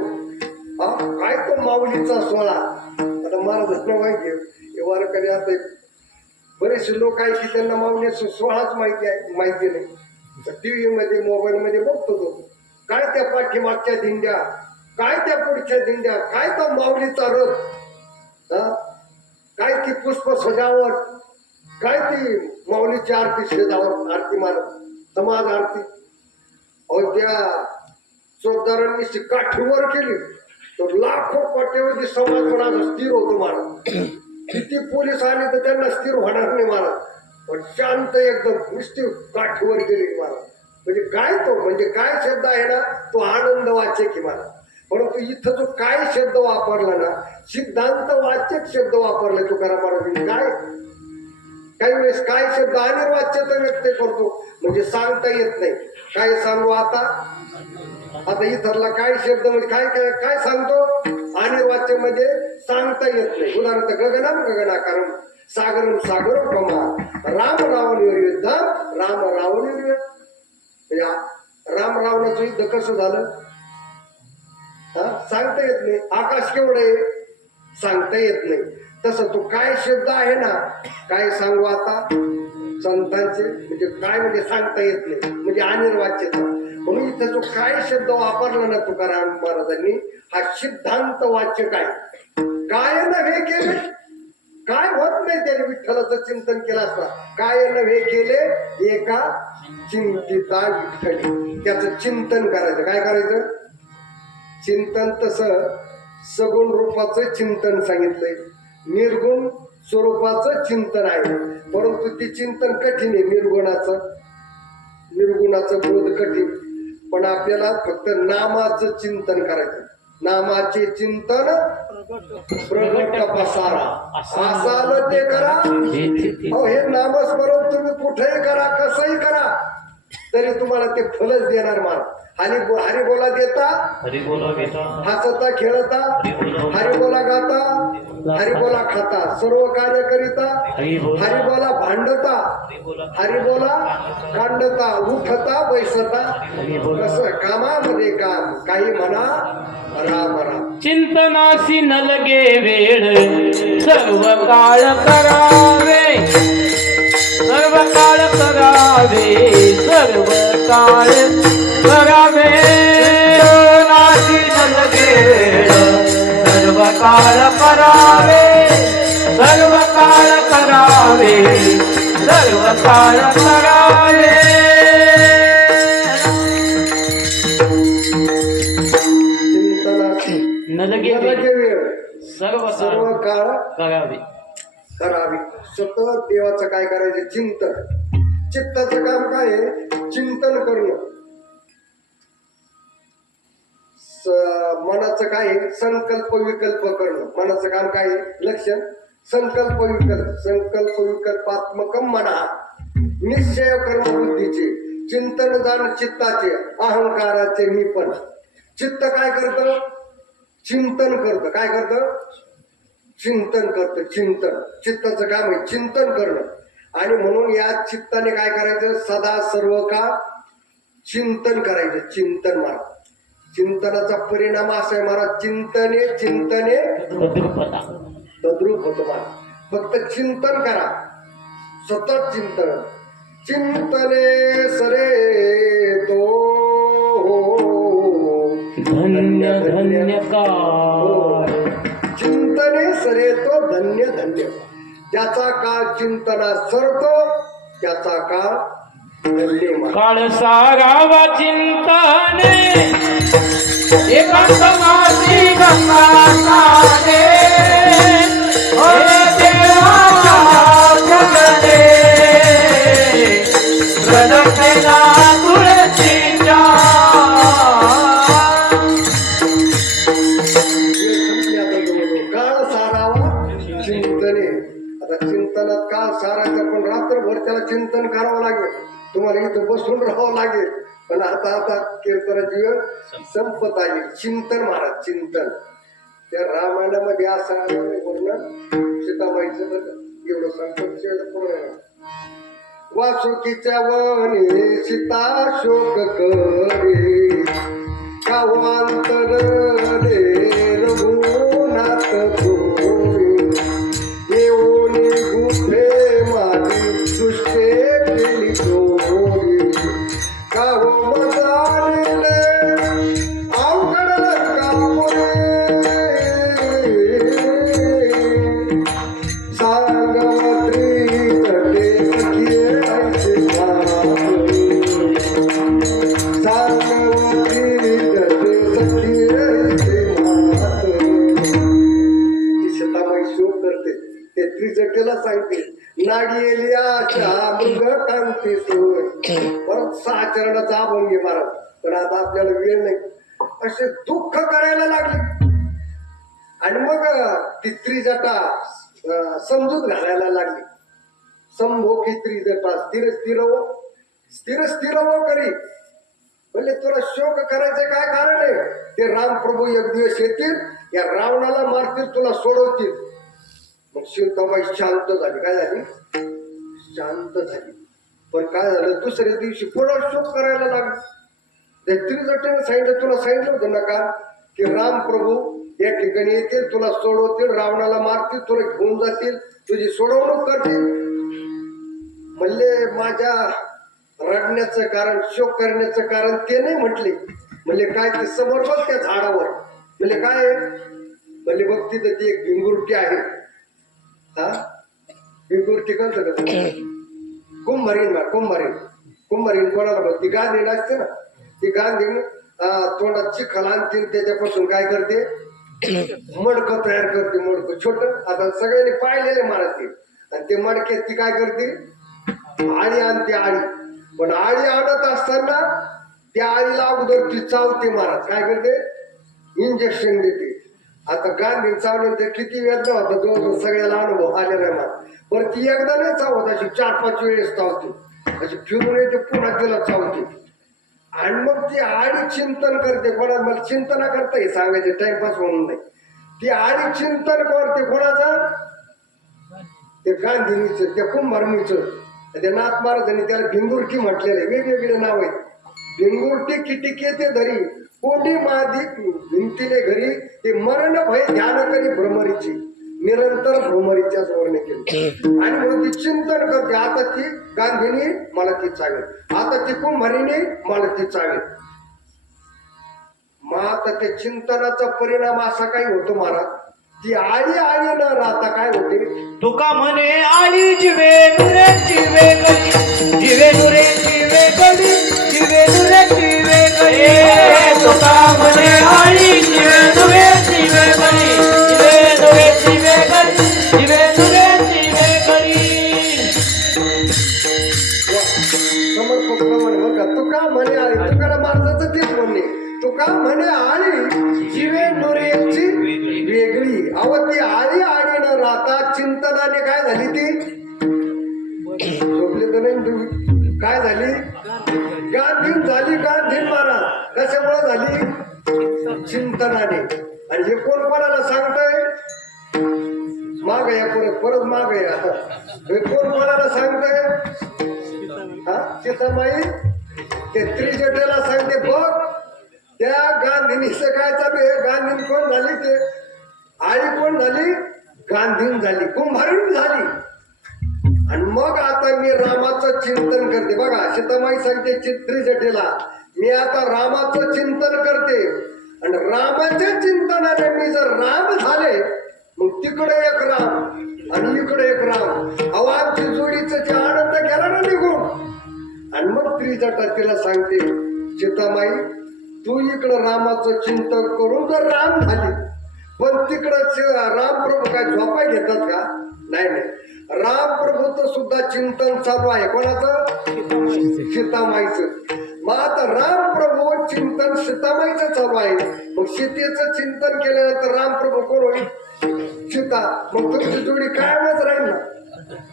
हा काय तो माऊलीचा सोहळा. आता महाराजांना माहिती वारकरी, आता बरेचसे लोक आहे की त्यांना माऊलीचा सोहळाच माहिती नाही. टीव्ही मध्ये मोबाईल मध्ये बघतो तो, काय त्या पाठीमागच्या दिंड्या, काय त्या पुढच्या दिंड्या, काय तो माऊलीचा रथ, हा काय ती पुष्प सजावट, काय ती माऊलीची आरती सजावट, आरती मारत समाज आरती. अहो त्या चोरदारांनी काठीवर केली तर लाखो कोट्यवधी समाज कोणाचा स्थिर होतो महाराज. किती पोलीस आले तर त्यांना स्थिर होणार नाही महाराज, पण शांत एकदम नुसती काठीवर गेली महाराज. म्हणजे काय तो, म्हणजे काय शब्द आहे ना तो आनंद वाचक की महाराज. परंतु इथं जो काय शब्द वापरला ना, सिद्धांत वाचक शब्द वापरला तुकाराम महाराजांनी. काय काही वेळेस काय शब्द अनिर्वाच्यता व्यक्त करतो, म्हणजे सांगता येत नाही. काय सांगू आता, आता इथरला काय शब्द म्हणजे काय काय काय सांगतो, अनिर्वाच्य म्हणजे सांगता येत नाही. उदाहरणार्थ गगनम गगनाकारम, सागरम सागर प्रमाण, राम रावण युद्ध, राम रावण युद्ध. राम रावणाचं युद्ध कसं झालं, हा सांगता येत नाही. आकाश केवढं आहे, सांगता येत नाही. तसं तो काय शब्द आहे ना, काय सांगू आता संतांचे, म्हणजे काय म्हणजे सांगता येत नाही, म्हणजे अनिर्वाच्यता. म्हणून इथं जो काय शब्द वापरला ना तुकाराम महाराजांनी, हा सिद्धांत वाचक आहे. काय नव्हे केले, काय होत नाही त्याने विठ्ठलाचं चिंतन केलं असता. काय नव्हे केले एका चिंतिता विठ्ठली, त्याचं चिंतन करायचं. काय करायचं चिंतन, तसं सगुण रूपाचं चिंतन सांगितलंय, निर्गुण स्वरूपाचं चिंतन आहे. परंतु ते चिंतन कठीण आहे. निर्गुणाचं बोध कठीण. पण आपल्याला फक्त नामाचं चिंतन करायचं. नामाचे चिंतन प्रगट पसारा, असाल ते करा. अहो हे नामस्मरण तुम्ही कुठेही करा, कसंही करा, तरी तुम्हाला ते फलच देणार. मान हरी बोला देता, हरी बोला घेता, हसता खेळता, हरी बोला गाता, हरी बोला खाता, सर्व कार्य करिता, हरी बोला, हरी बोला भांडता, हरी बोला, हरी बोला कांडता, उठता बैसता. हरी बोला. कसं कामामध्ये काम, काही म्हणा राम राम. चिंतनासी न लगे वेळ, सर्व काळ करावे, सर्व काळ करावे, सर्व काळ करावे. चिंतनासी न लगे वेळ, सर्व काळ करावे, सर्व काळ करावे, सर्व काळ करावे. चिंतनाची न लगे लगे वेळ, सर्व सर्व काळ करावे. करावी. सतत देवाचं काय करायचं? चिंतन. चित्ताचं काम काय आहे? चिंतन करणं. मनाचं काय आहे? संकल्प विकल्प करणं. मनाचं काम काय आहे? लक्षण संकल्प विकल्प. संकल्प विकल्पात्मकम मना, निश्चय कर्म बुद्धीचे, चिंतन जाण चित्ताचे, अहंकाराचे मी पण. चित्त काय करतं? चिंतन करतं. काय करतं? चिंतन करतं. चिंतन. चित्ताचं काम आहे चिंतन करणं. आणि म्हणून या चित्ताने काय करायचं? सदा सर्व का चिंतन करायचं. चिंतन मारा. चिंतनाचा परिणाम असा आहे महाराज, चिंतने चिंतने तद्रूप होतं महाराज. फक्त चिंतन करा, सतत चिंतन. चिंतने सरे तो धन्य धन्य काळ, चिंतने सरे तो धन्य धन्य. ज्याचा काळ चिंतना सरतो त्याचा काळ धन्य. काळ सारावा चिंतने, एकांत मासी गंगाने, ओरे देवाच्या गगने, प्रदक्षिणा तुळशीच्या. काळ सारावा चिंतने. आता चिंतनात काळ सारायचा, पण रात्रभर त्याला चिंतन करावं लागेल. तुम्हाला इथं बसून राहावं लागेल. पण आता कीर्तनाची वेळ संपत आली. चिंतन महाराज चिंतन. त्या रामायणामध्ये असं वर्णन सीताबाईचं एवढं सांगतो पूर्ण. वासुकीच्या वनी सीता शोक करे, कावांतर रे रघुनाथ गोरी, येऊनी गुफे माझी सृष्टे केली चोरी, काहो मजाले अवघड कापुरे, सांगवत्री तटे सखिये ऐसे मातरी, सांगवत्री तटे सखिये ऐसे मातरी. ती सीताबाई शोक करते. ते त्रिजटेला सांगते, नाडी येली आशा मृग कांती सोय. परत 6 चरणाचा अभंग घे महाराज. पण आता आपल्याला वेळ नाही. असे दुःख करायला लागले. आणि मग ती त्रिजटा समजूत घालायला लागली. संभोगी त्रिजटा स्थिर स्थिर व करी. म्हणजे तुला शोक करायचं काय कारण आहे? ते रामप्रभू एक दिवस येतील, या रावणाला मारतील, तुला सोडवतील. मग सीताबाई शांत झाली. काय झाली? शांत झाली. पण काय झालं? दुसऱ्या दिवशी पुन्हा शोक करायला लागले. त्या त्रिजटेने सांगितलं, तुला सांगितलं होतं नका की रामप्रभू या ठिकाणी येतील, तुला सोडवतील, रावणाला मारतील, तुला घेऊन जातील, तुझी सोडवणूक करतील. म्हणले माझ्या रडण्याचं कारण, शोक करण्याचं कारण ते नाही म्हटले. म्हणले काय? ते समोर बघ त्या झाडावर. म्हणले काय? म्हणले बघ तिथं ती एक भिंगुरटी आहे. हा भिंगुरटी कळतं का? कुंभारीन कोणाला बघ, ती गांधी असते ना, ती गांधी तोंडात चिखल आणते, त्याच्यापासून काय करते? मडकं तयार करते. मडकं छोट, आता सगळ्यांनी पाहिलेले महाराज. आणि ते मडक्यात ती काय करते? आळी आणते. आळी. पण आळी आणत असताना त्या आईला अगोदर ती चावते महाराज. काय करते? इंजेक्शन देते. आता गांधी चावले ते किती वेदना होता जो सगळ्याला अनुभव आलेला आहे मला. पण ती एकदा नाही चावत, अशी 4-5 वेळेस चावते. अशी फिरून येते, पुन्हा तिला चावते. आणि मग ती आडी चिंतन करते. कोणा मला चिंतना करता हे सांगायचे टाइमपास म्हणून नाही. ती आडी चिंतन करते कोणाचं? ते गांधीनीचं, त्या कुंभारणीचं. त्या नाथ महाराजांनी त्याला भिंगुरटी म्हटलेलं आहे. वेगवेगळे नाव आहेत. भिंगुरटी किटिके ते धरी कोणी माधिक भिंतीने घरी ते मरण भय ध्यान करी भ्रमरीची निरंतर भ्रमरीच्याच वर्णन केली. आणि म्हणून ती चिंतन करते. आता ती गांधीनी मला ती चावेल, आता ती कुंभारीने मला ती चावेल. मग आता त्या चिंतनाचा परिणाम असा काही होतो महाराज. ती आळी आळी न राहता काय होते? तुका म्हणे आळी जिवे नुरे जिवे गली, जिवे नुरे जिवे गली, जिवे नुरे जिवे गली. तुका म्हणे आळी जिवे नुरे जिवे गली, जिवे नुरे जिवे गली, जिवे नुरे जिवे गली. समर्पक म्हणे बघा, तुका म्हणे आळी. तुकाराम महाराजांचं तेच म्हणणे. तुका म्हणे आळी जिवे नुरेची वेगळी. अव ती आळी आळी न राहता चिंतनाने काय झाली? ती झोपली तर नाही तुम्ही? काय झाली? गांधीन झाली. गांधीन महाराज कशामुळे झाली? चिंतनाने. आणि हे कोण कोणाला सांगतंय? माग या, परत परत माग या. हे कोण कोणाला सांगतंय? हा, सीतामाई ते त्रिजटेला सांगते. बघ त्या गांधीनीचं काय चालू आहे? गांधीन कोण झाली? ते आळी कोण झाली? गांधीन झाली, कुंभारीण झाली. आणि मग आता मी रामाचं चिंतन करते. बघा सीतामाई सांगते त्रिजटेला, मी आता रामाचं चिंतन करते. आणि रामाच्या चिंतनाने मी जर राम झाले, मग तिकडे एक राम आणि इकडे एक राम. अहो आमची जोडीचा आनंद गेला ना निघून. आणि मग त्रिजटा तिला सांगते, सीतामाई तू इकडं रामाचं चिंतन करून जर राम झाली, पण तिकडं रामप्रभू काय झोपाय घेतात का? नाही नाही, रामप्रभूचं सुद्धा चिंतन चालू आहे. कोणाचं? सीतामाईचं. मग आता रामप्रभू चिंतन सीतामाईचं चालू आहे. मग सीतेचं चिंतन केल्यानंतर रामप्रभू कोण होईल? सीता. मग तुमची जोडी कायमच राहील ना.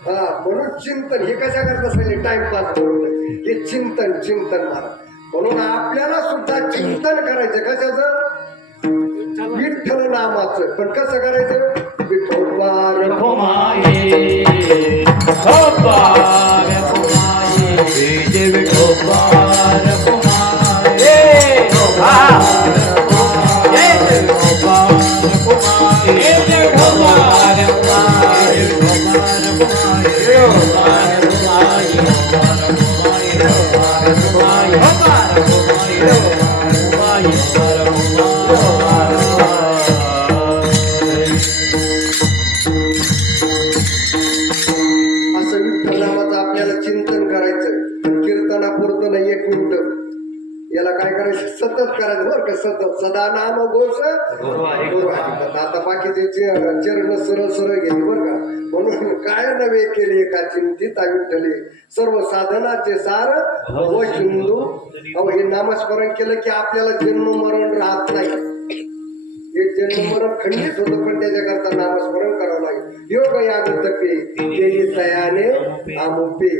हा, म्हणून चिंतन हे कशा करत असेल? टाइमपास करून. हे चिंतन चिंतन महाराज. म्हणून आपल्याला सुद्धा चिंतन करायचं. कशाचं? विठ्ठल नामाचं. पण कसं करायचं? विठोबा रखुमाई, विठोबा रखुमाई, जय विठोबा रखुमाई, जय विठोबा रखुमाई, जय विठोबा रखुमाई, जय विठोबा रखुमाई, विठोबा रखुमाई, विठोबा रखुमाई, विठोबा रखुमाई, विठोबा रखुमाई, विठोबा रखुमाई, विठोबा रखुमाई. असं विठ्ठल नामाचं आपल्याला चिंतन करायचं. कीर्तनापुरतं नाही, 1 मिनिट याला काय करायचं? सतत करायचं बरं का. सतत सदा नाम घोष गुरु हरिपद. आता बाकीचे चरण सरळ सरळ घेतली बरं का. म्हणून काय नव्हे केले का चिंतित विठ्ठले, सर्व साधनाचे सार व चिंदू. अहो हे नामस्मरण केलं की आपल्याला जन्म मरण राहत नाही. हे जन्म मरण खंडित होतं, पण त्याच्याकरता नामस्मरण करावं लागेल. योग याग तपे केली तयाने आमुपे.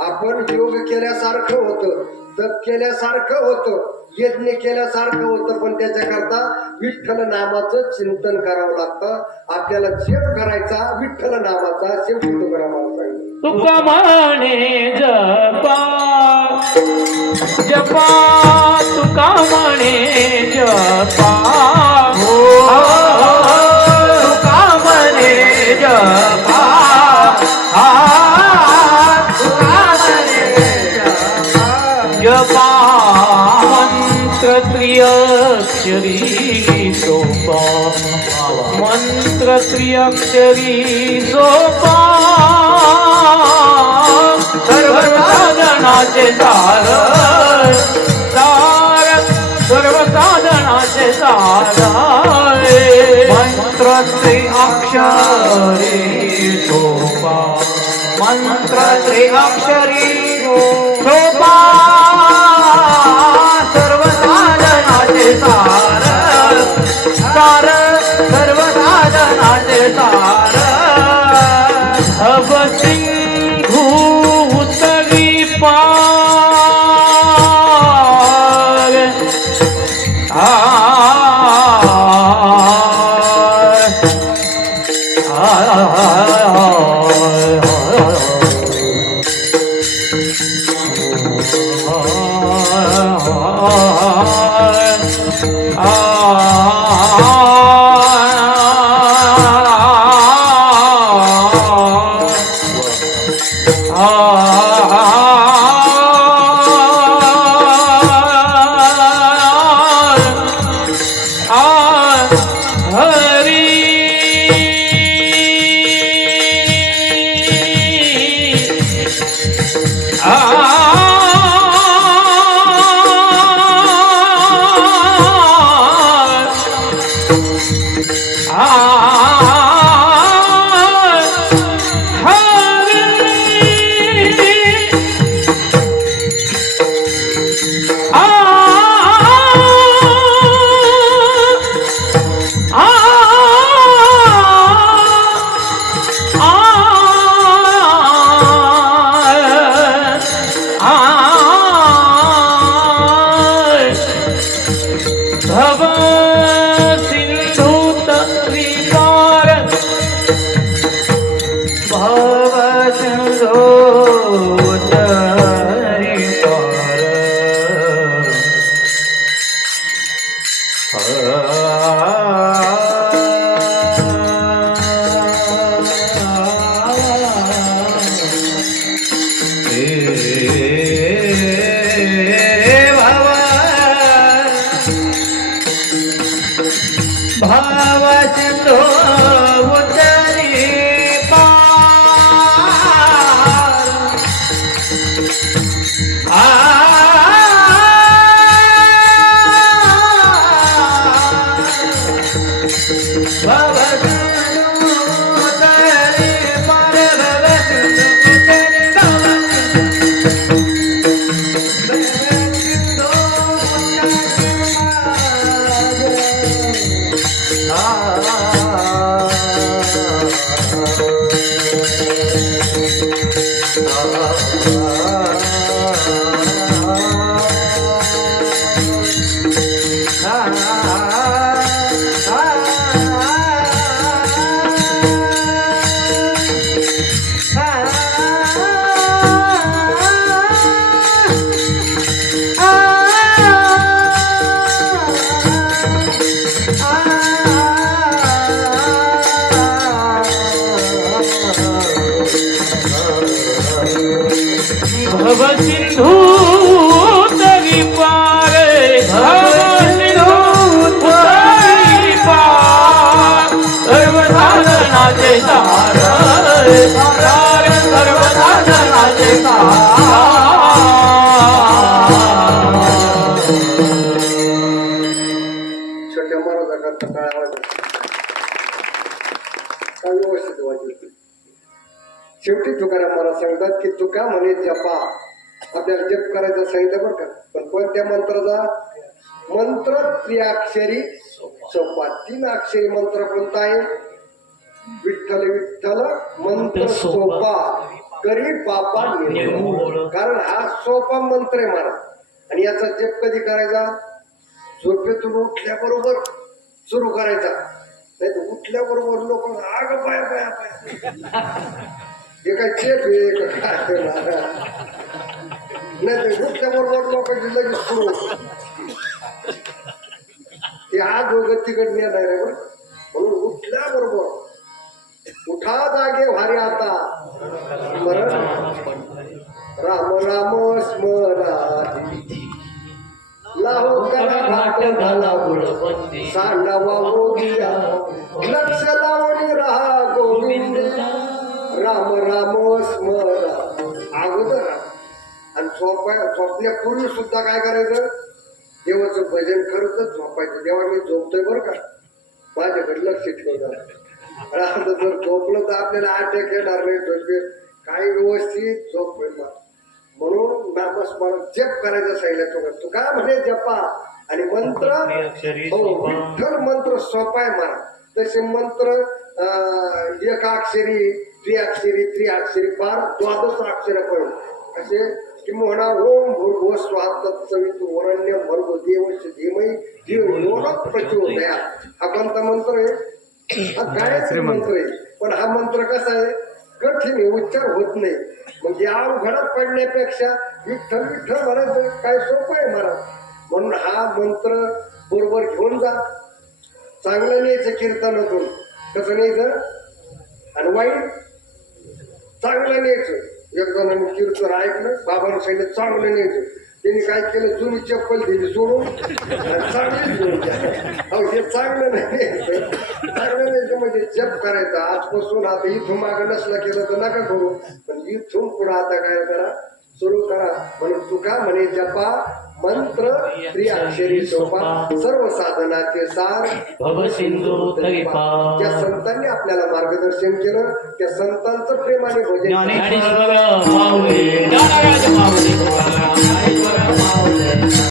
आपण योग केल्यासारखं होतं, तप केल्यासारखं होतं, यज्ञ केल्यासारखं होतं, पण त्याच्याकरता विठ्ठल नामाचं चिंतन करावं लागतं. आपल्याला जप करायचा विठ्ठल नामाचा. शेवटी तुकारामाला सांगितलं, तुका म्हणे जपा जपा, तुका म्हणे जपा, तुका म्हणे जपा, तुका म्हणे जपा. मंत्र त्रिअक्षरी सोपा, मंत्र त्रिअक्षरी सोपा. सर्व साधनाचे सार सार, सर्व साधनाचे सार. मंत्र त्रिअक्षरी सोपा, मंत्र त्रिअक्षरी सोपा. भव सिंधू तत्विकार भव सिंधू भाव सिंधू उतरी भव सिंधू तरी पार भव सिंधू तरी पार सर्वसाधनाचे सार सर्वसाधनाचे छोट्या महाराजा करता काय आवाज काय व्यवस्थित वाजवते. शेवटी तुकाराम मला सांगतात की तुका म्हणे जपा आपल्याला जप करायचं सांगितलं बरं का, पण कोणत्या मंत्राचा मंत्र त्रिअक्षरी सोपा. 3 अक्षरी मंत्र कोणता आहे? विठ्ठल विठ्ठल मंत्र सोपा करी पापा निर्मूळ. कारण हा सोपा मंत्र आहे मला. आणि याचा जप कधी करायचा? झोपेतून उठल्याबरोबर सुरू करायचा. नाही तर उठल्याबरोबर लोक आग पाया पाया पाया हे काय चेप आहे का काय नाही तर उठल्याबरोबर लोकांची लगेच सुरू होत. ते आज गतीकडे नेणार आहे बरं. म्हणून उठल्याबरोबर उठा जागे भारी आता स्मरण राम राम स्मरा लाहो करा घाट घाला बुडबंदी सांडावा गोविंदा लक्ष लावणी राहा गोविंद राम राम स्मरा अगोदर. आणि झोपण्यापूर्वी सुद्धा काय करायचं? देवाचं भजन करतच झोपायचं. देवा मी झोपतोय बरं का, माझ्याकडे लक्ष ठेवणार. आता जर झोपलं तर आपल्याला अटॅक येणार नाही. झोपे काही व्यवस्थित झोप मिळणार. म्हणून नामस्मरण जप करायचं सांगितलं. तू काय म्हणे जपा आणि मंत्र विठ्ठल मंत्र सोपा आहे मला. तसे मंत्र एकाक्षरी त्रिअक्षरी पार 12 अक्षरापर्यंत असे की म्हणा ओम भूर्भुवः स्वः तत्सवितुर्वरेण्यं भर्गो देवस्य धीमहि धियो यो नः प्रचोदयात्. हा कोणता मंत्र आहे? हा गायत्री मंत्र आहे. पण हा मंत्र कसा आहे? कठीण आहे, उच्चार होत नाही. म्हणजे अवघडात पडण्यापेक्षा विठ्ठल विठ्ठल म्हणायचं काय सोपं आहे मला. म्हणून हा मंत्र बरोबर घेऊन जा. चांगलं न्यायचं कीर्तनातून. कसं न्यायचं? आणि वाईट चांगलं न्यायचं. एक जणांनी कीर्तन ऐकलं, बाबांनी सांगितलं चांगलं न्यायचं. त्यांनी काय केलं? जुनी चप्पल दिली सोडून चांगलीच घेऊन अहो हे चांगलं नाही न्यायचं. चांगलं न्यायचं म्हणजे जप करायचा. आजपासून आता इथून मागं नसला केलं तर नका करू, पण इथून पुढे आता काय करा? सुरू करा. म्हणून तुका म्हणे जपा मंत्र त्रिअक्षरी सोपा सर्व साधनाचे सार भव सिंधू तरीपा ज्या संतांनी आपल्याला मार्गदर्शन केलं त्या संतांचं प्रेमाने भजन ज्ञानेश्वर माऊली ज्ञानराज माऊली ज्ञानेश्वर माऊली